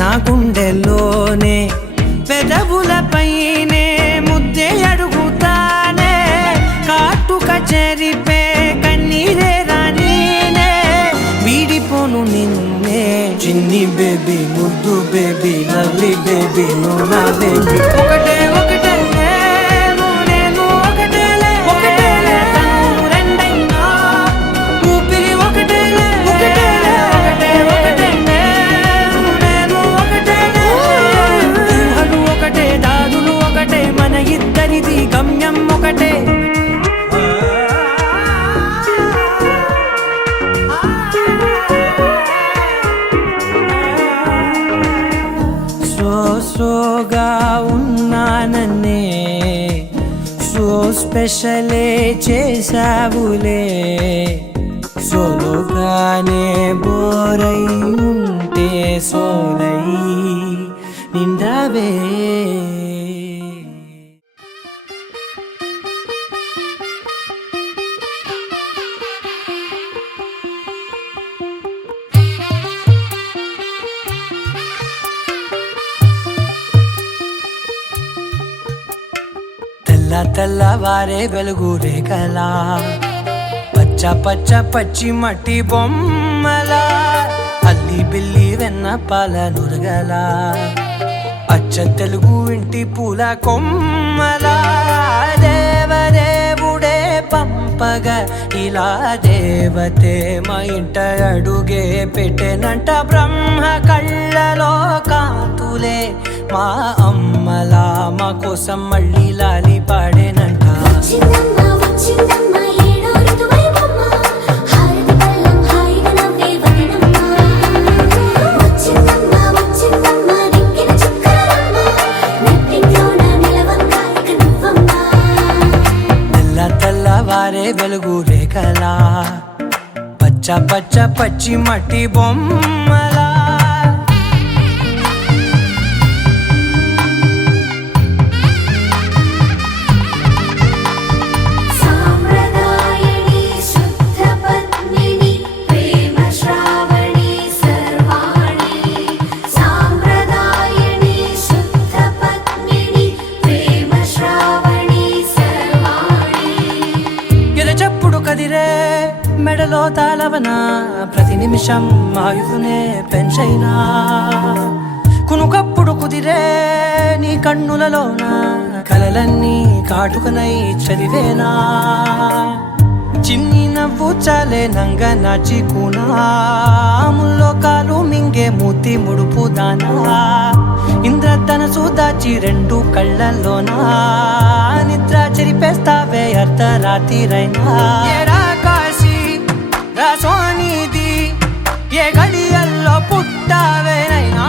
నా గుండెల్లోనే పెదవులపైనే ముద్దే అడుగుతానే. కాటుక చెరిపే కన్నీరే రానీనే. వీడిపోను నిన్నే చిన్ని బేబీ ముద్దు బేబీ లవ్లీ బేబీ నువ్వు నా బేబీ. ఒకటే ఒకటే నువ్వు నేను ఒకటేలే. ఒకటేలే తనువులు రెండైనా ఊపిరి ఒకటేలే. ఒకటేలే ఒకటే ఒకటేలే నువ్వు నేను ఒకటేలే. ఊహలు ఒకటే దాదులు ఒకటే మన ఇద్దరిది గమ్యం ఒకటే. సోగా ఉన్నానన్నే సో స్పెషలే చేసావులే. సోలోగానే బోరై ఉంటే సోలై నిండవే. తెల్లవారే వెలుగు రేఖలా పచ్చ పచ్చ పచ్చి మట్టి బొమ్మలా. అల్లి బిల్లి వెన్న పాల నురగలా అచ్చ తెలుగు ఇంటి పూల కొమ్మలా. దేవదేవుడే పంపగా ఇలా దేవతే మా ఇంట అడుగే పెట్టెనంట. బ్రహ్మ కళ్ళలో కాంతులే మా అమ్మలా మా కోసం మళ్ళీ లాలి పాడేనంట. వచ్చిందమ్మా వచ్చిందమ్మా ఏడో ఋతువైవమ్మ హారతి పళ్ళం హాయిగా నవ్వే వదనమ్మ. వచ్చిందమ్మా వెలుగు రేఖలా పచ్చ పచ్చ పచ్చి మట్టి బొమ్మలా సాంప్రదాయని శుద్ధ పద్మిని ప్రేమ శ్రావణి సర్వాణి సాంప్రదాయని శుద్ధ పద్మిని ప్రేమ శ్రావణి సర్వాణి ఎరచప్పుడు కదిరే మెడలో తాళవన ప్రతి నిమిషం ఆయుధునే పెంచైనా కునుకప్పుడు కుదిరే నీ కన్నులలోన కలలన్నీ కాటుకనై చదివేనా చిన్ని నవ్వు చాలే నంగ నాచి కూనాముల్లో కాలు మింగే మూతి ముడుపు దానా ఇంద్రధనసు దాచి రెండు కళ్ళల్లోనా నిద్ర చెరిపేస్తావే అర్ధరాత్రిరైనా ఏరా కాశీ రాసోనిది ఏ గడియల్లో పుట్టావేనైనా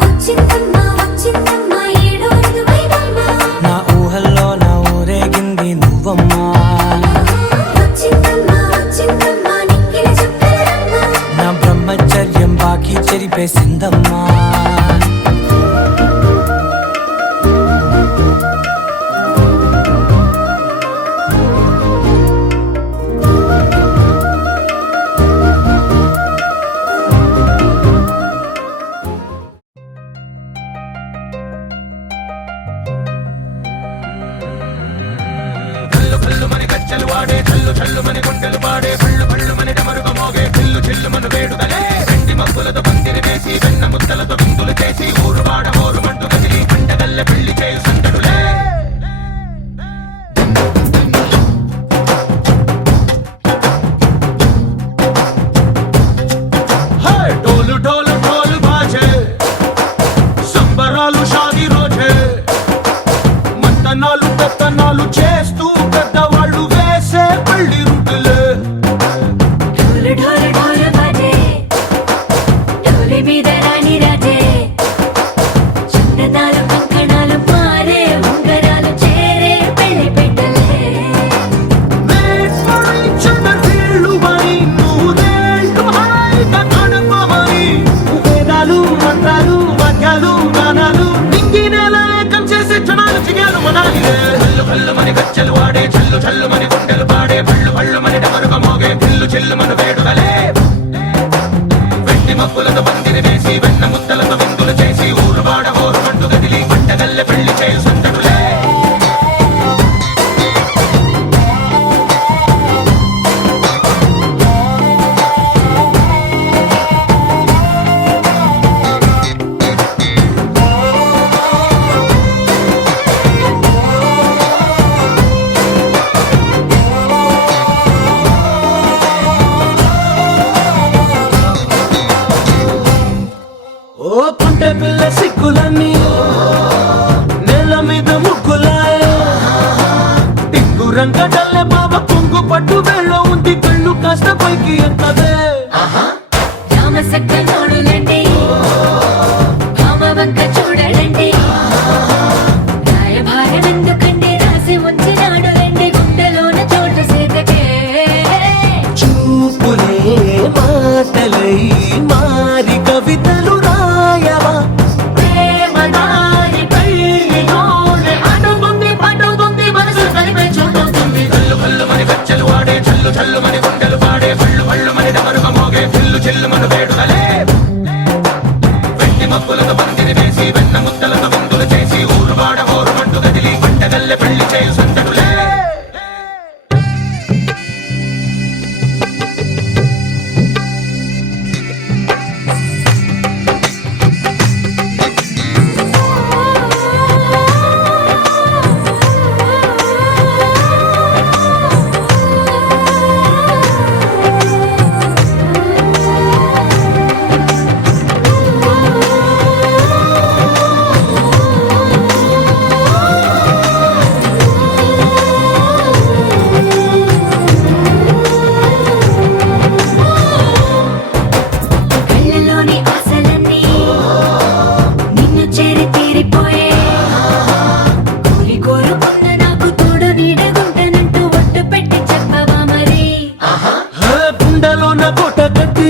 వచ్చిందమ్మా వచ్చిందమ్మా ఏడో ఋతువైవమ్మా నా ఊహల్లో నా ఊరేగింది నువ్వమ్మా వచ్చిందమ్మా వచ్చిందమ్మా నిక్కిన చుక్కలమ్మా నా బ్రహ్మచర్యం బాకీ చెరిపేసిందమ్మా ढोल ढोल ढोल बाजे సంబరాలు షాదీ రోజే మంతనాలు పెత్తనాలు చేస్తూ పెద్దవాళ్ళు వేసే పెళ్లి రుటులే ఢోలు ఢోలు ఢోలు బాజే ఢోలి మీద రాణి రాజే చిన్నదాలు కంకణాలు మారే ఉంగరాలు చేరే పెళ్లి పెట్టలే వీళ్ళు మరి నూరేళ్ళు హాయిగా గడపమని వేదాలు మంత్రాలు వాక్యాలు గానాలు నింగి నేల ఏకం చేసే క్షణాలు చిగాలు మనాలి హల్లు హల్లు మని గజ్జలు వాడే చల్లు చల్లు మని గుండెలు పాడే పళ్ళు పళ్ళు మని డమరుగ మోగే పిల్లు చిల్లు మన వేడుదలే వెండి మబ్బులతో పందిరి వేసి వెన్న ముద్దలతో విందులు చేసి ఊరు వాడ హోరు మంటు గదిలి పంటగల్లె పెళ్లి చేయు సంతడులే ఓ పుంటె పిల్ల సిక్కులన్నీ నేల మీద ముగ్గులాయ టింగు రంగ డల్లె బాబ కొంగు పట్టు వెళ్ళ ఉంది కళ్ళు కాస్త పైకి ఎత్తదే రామ సక్క నోడులండి భామ వంక చూడలండి రాయభారం ఎందుకండి రాసి ఉంచినాడులండి గుండెలోన చోటు సీతకే చూపులే మాటలై మారి కవితలు రాయవా ప్రేమ దారి పెళ్లిలోనే అడుగుంది పడుతుంది మనసు కలిపే చూడుతుంది కల్లు కల్లు మని గజ్జలు వాడే చల్లు చల్లు మని గుండెలు పాడే పళ్ళు పళ్ళు మని డమరుగ మోగే పిల్లు చెల్లు మన వేడుదలే వెండి మబ్బులతో పందిరి వేసి వెన్న ముద్దలతో విందులు చేసి ఊరు వాడ హోరు మంటు గదిలి పంటగల్లె పెళ్లి చేయు సంతడులే గుండెలలో నా కోట కట్టి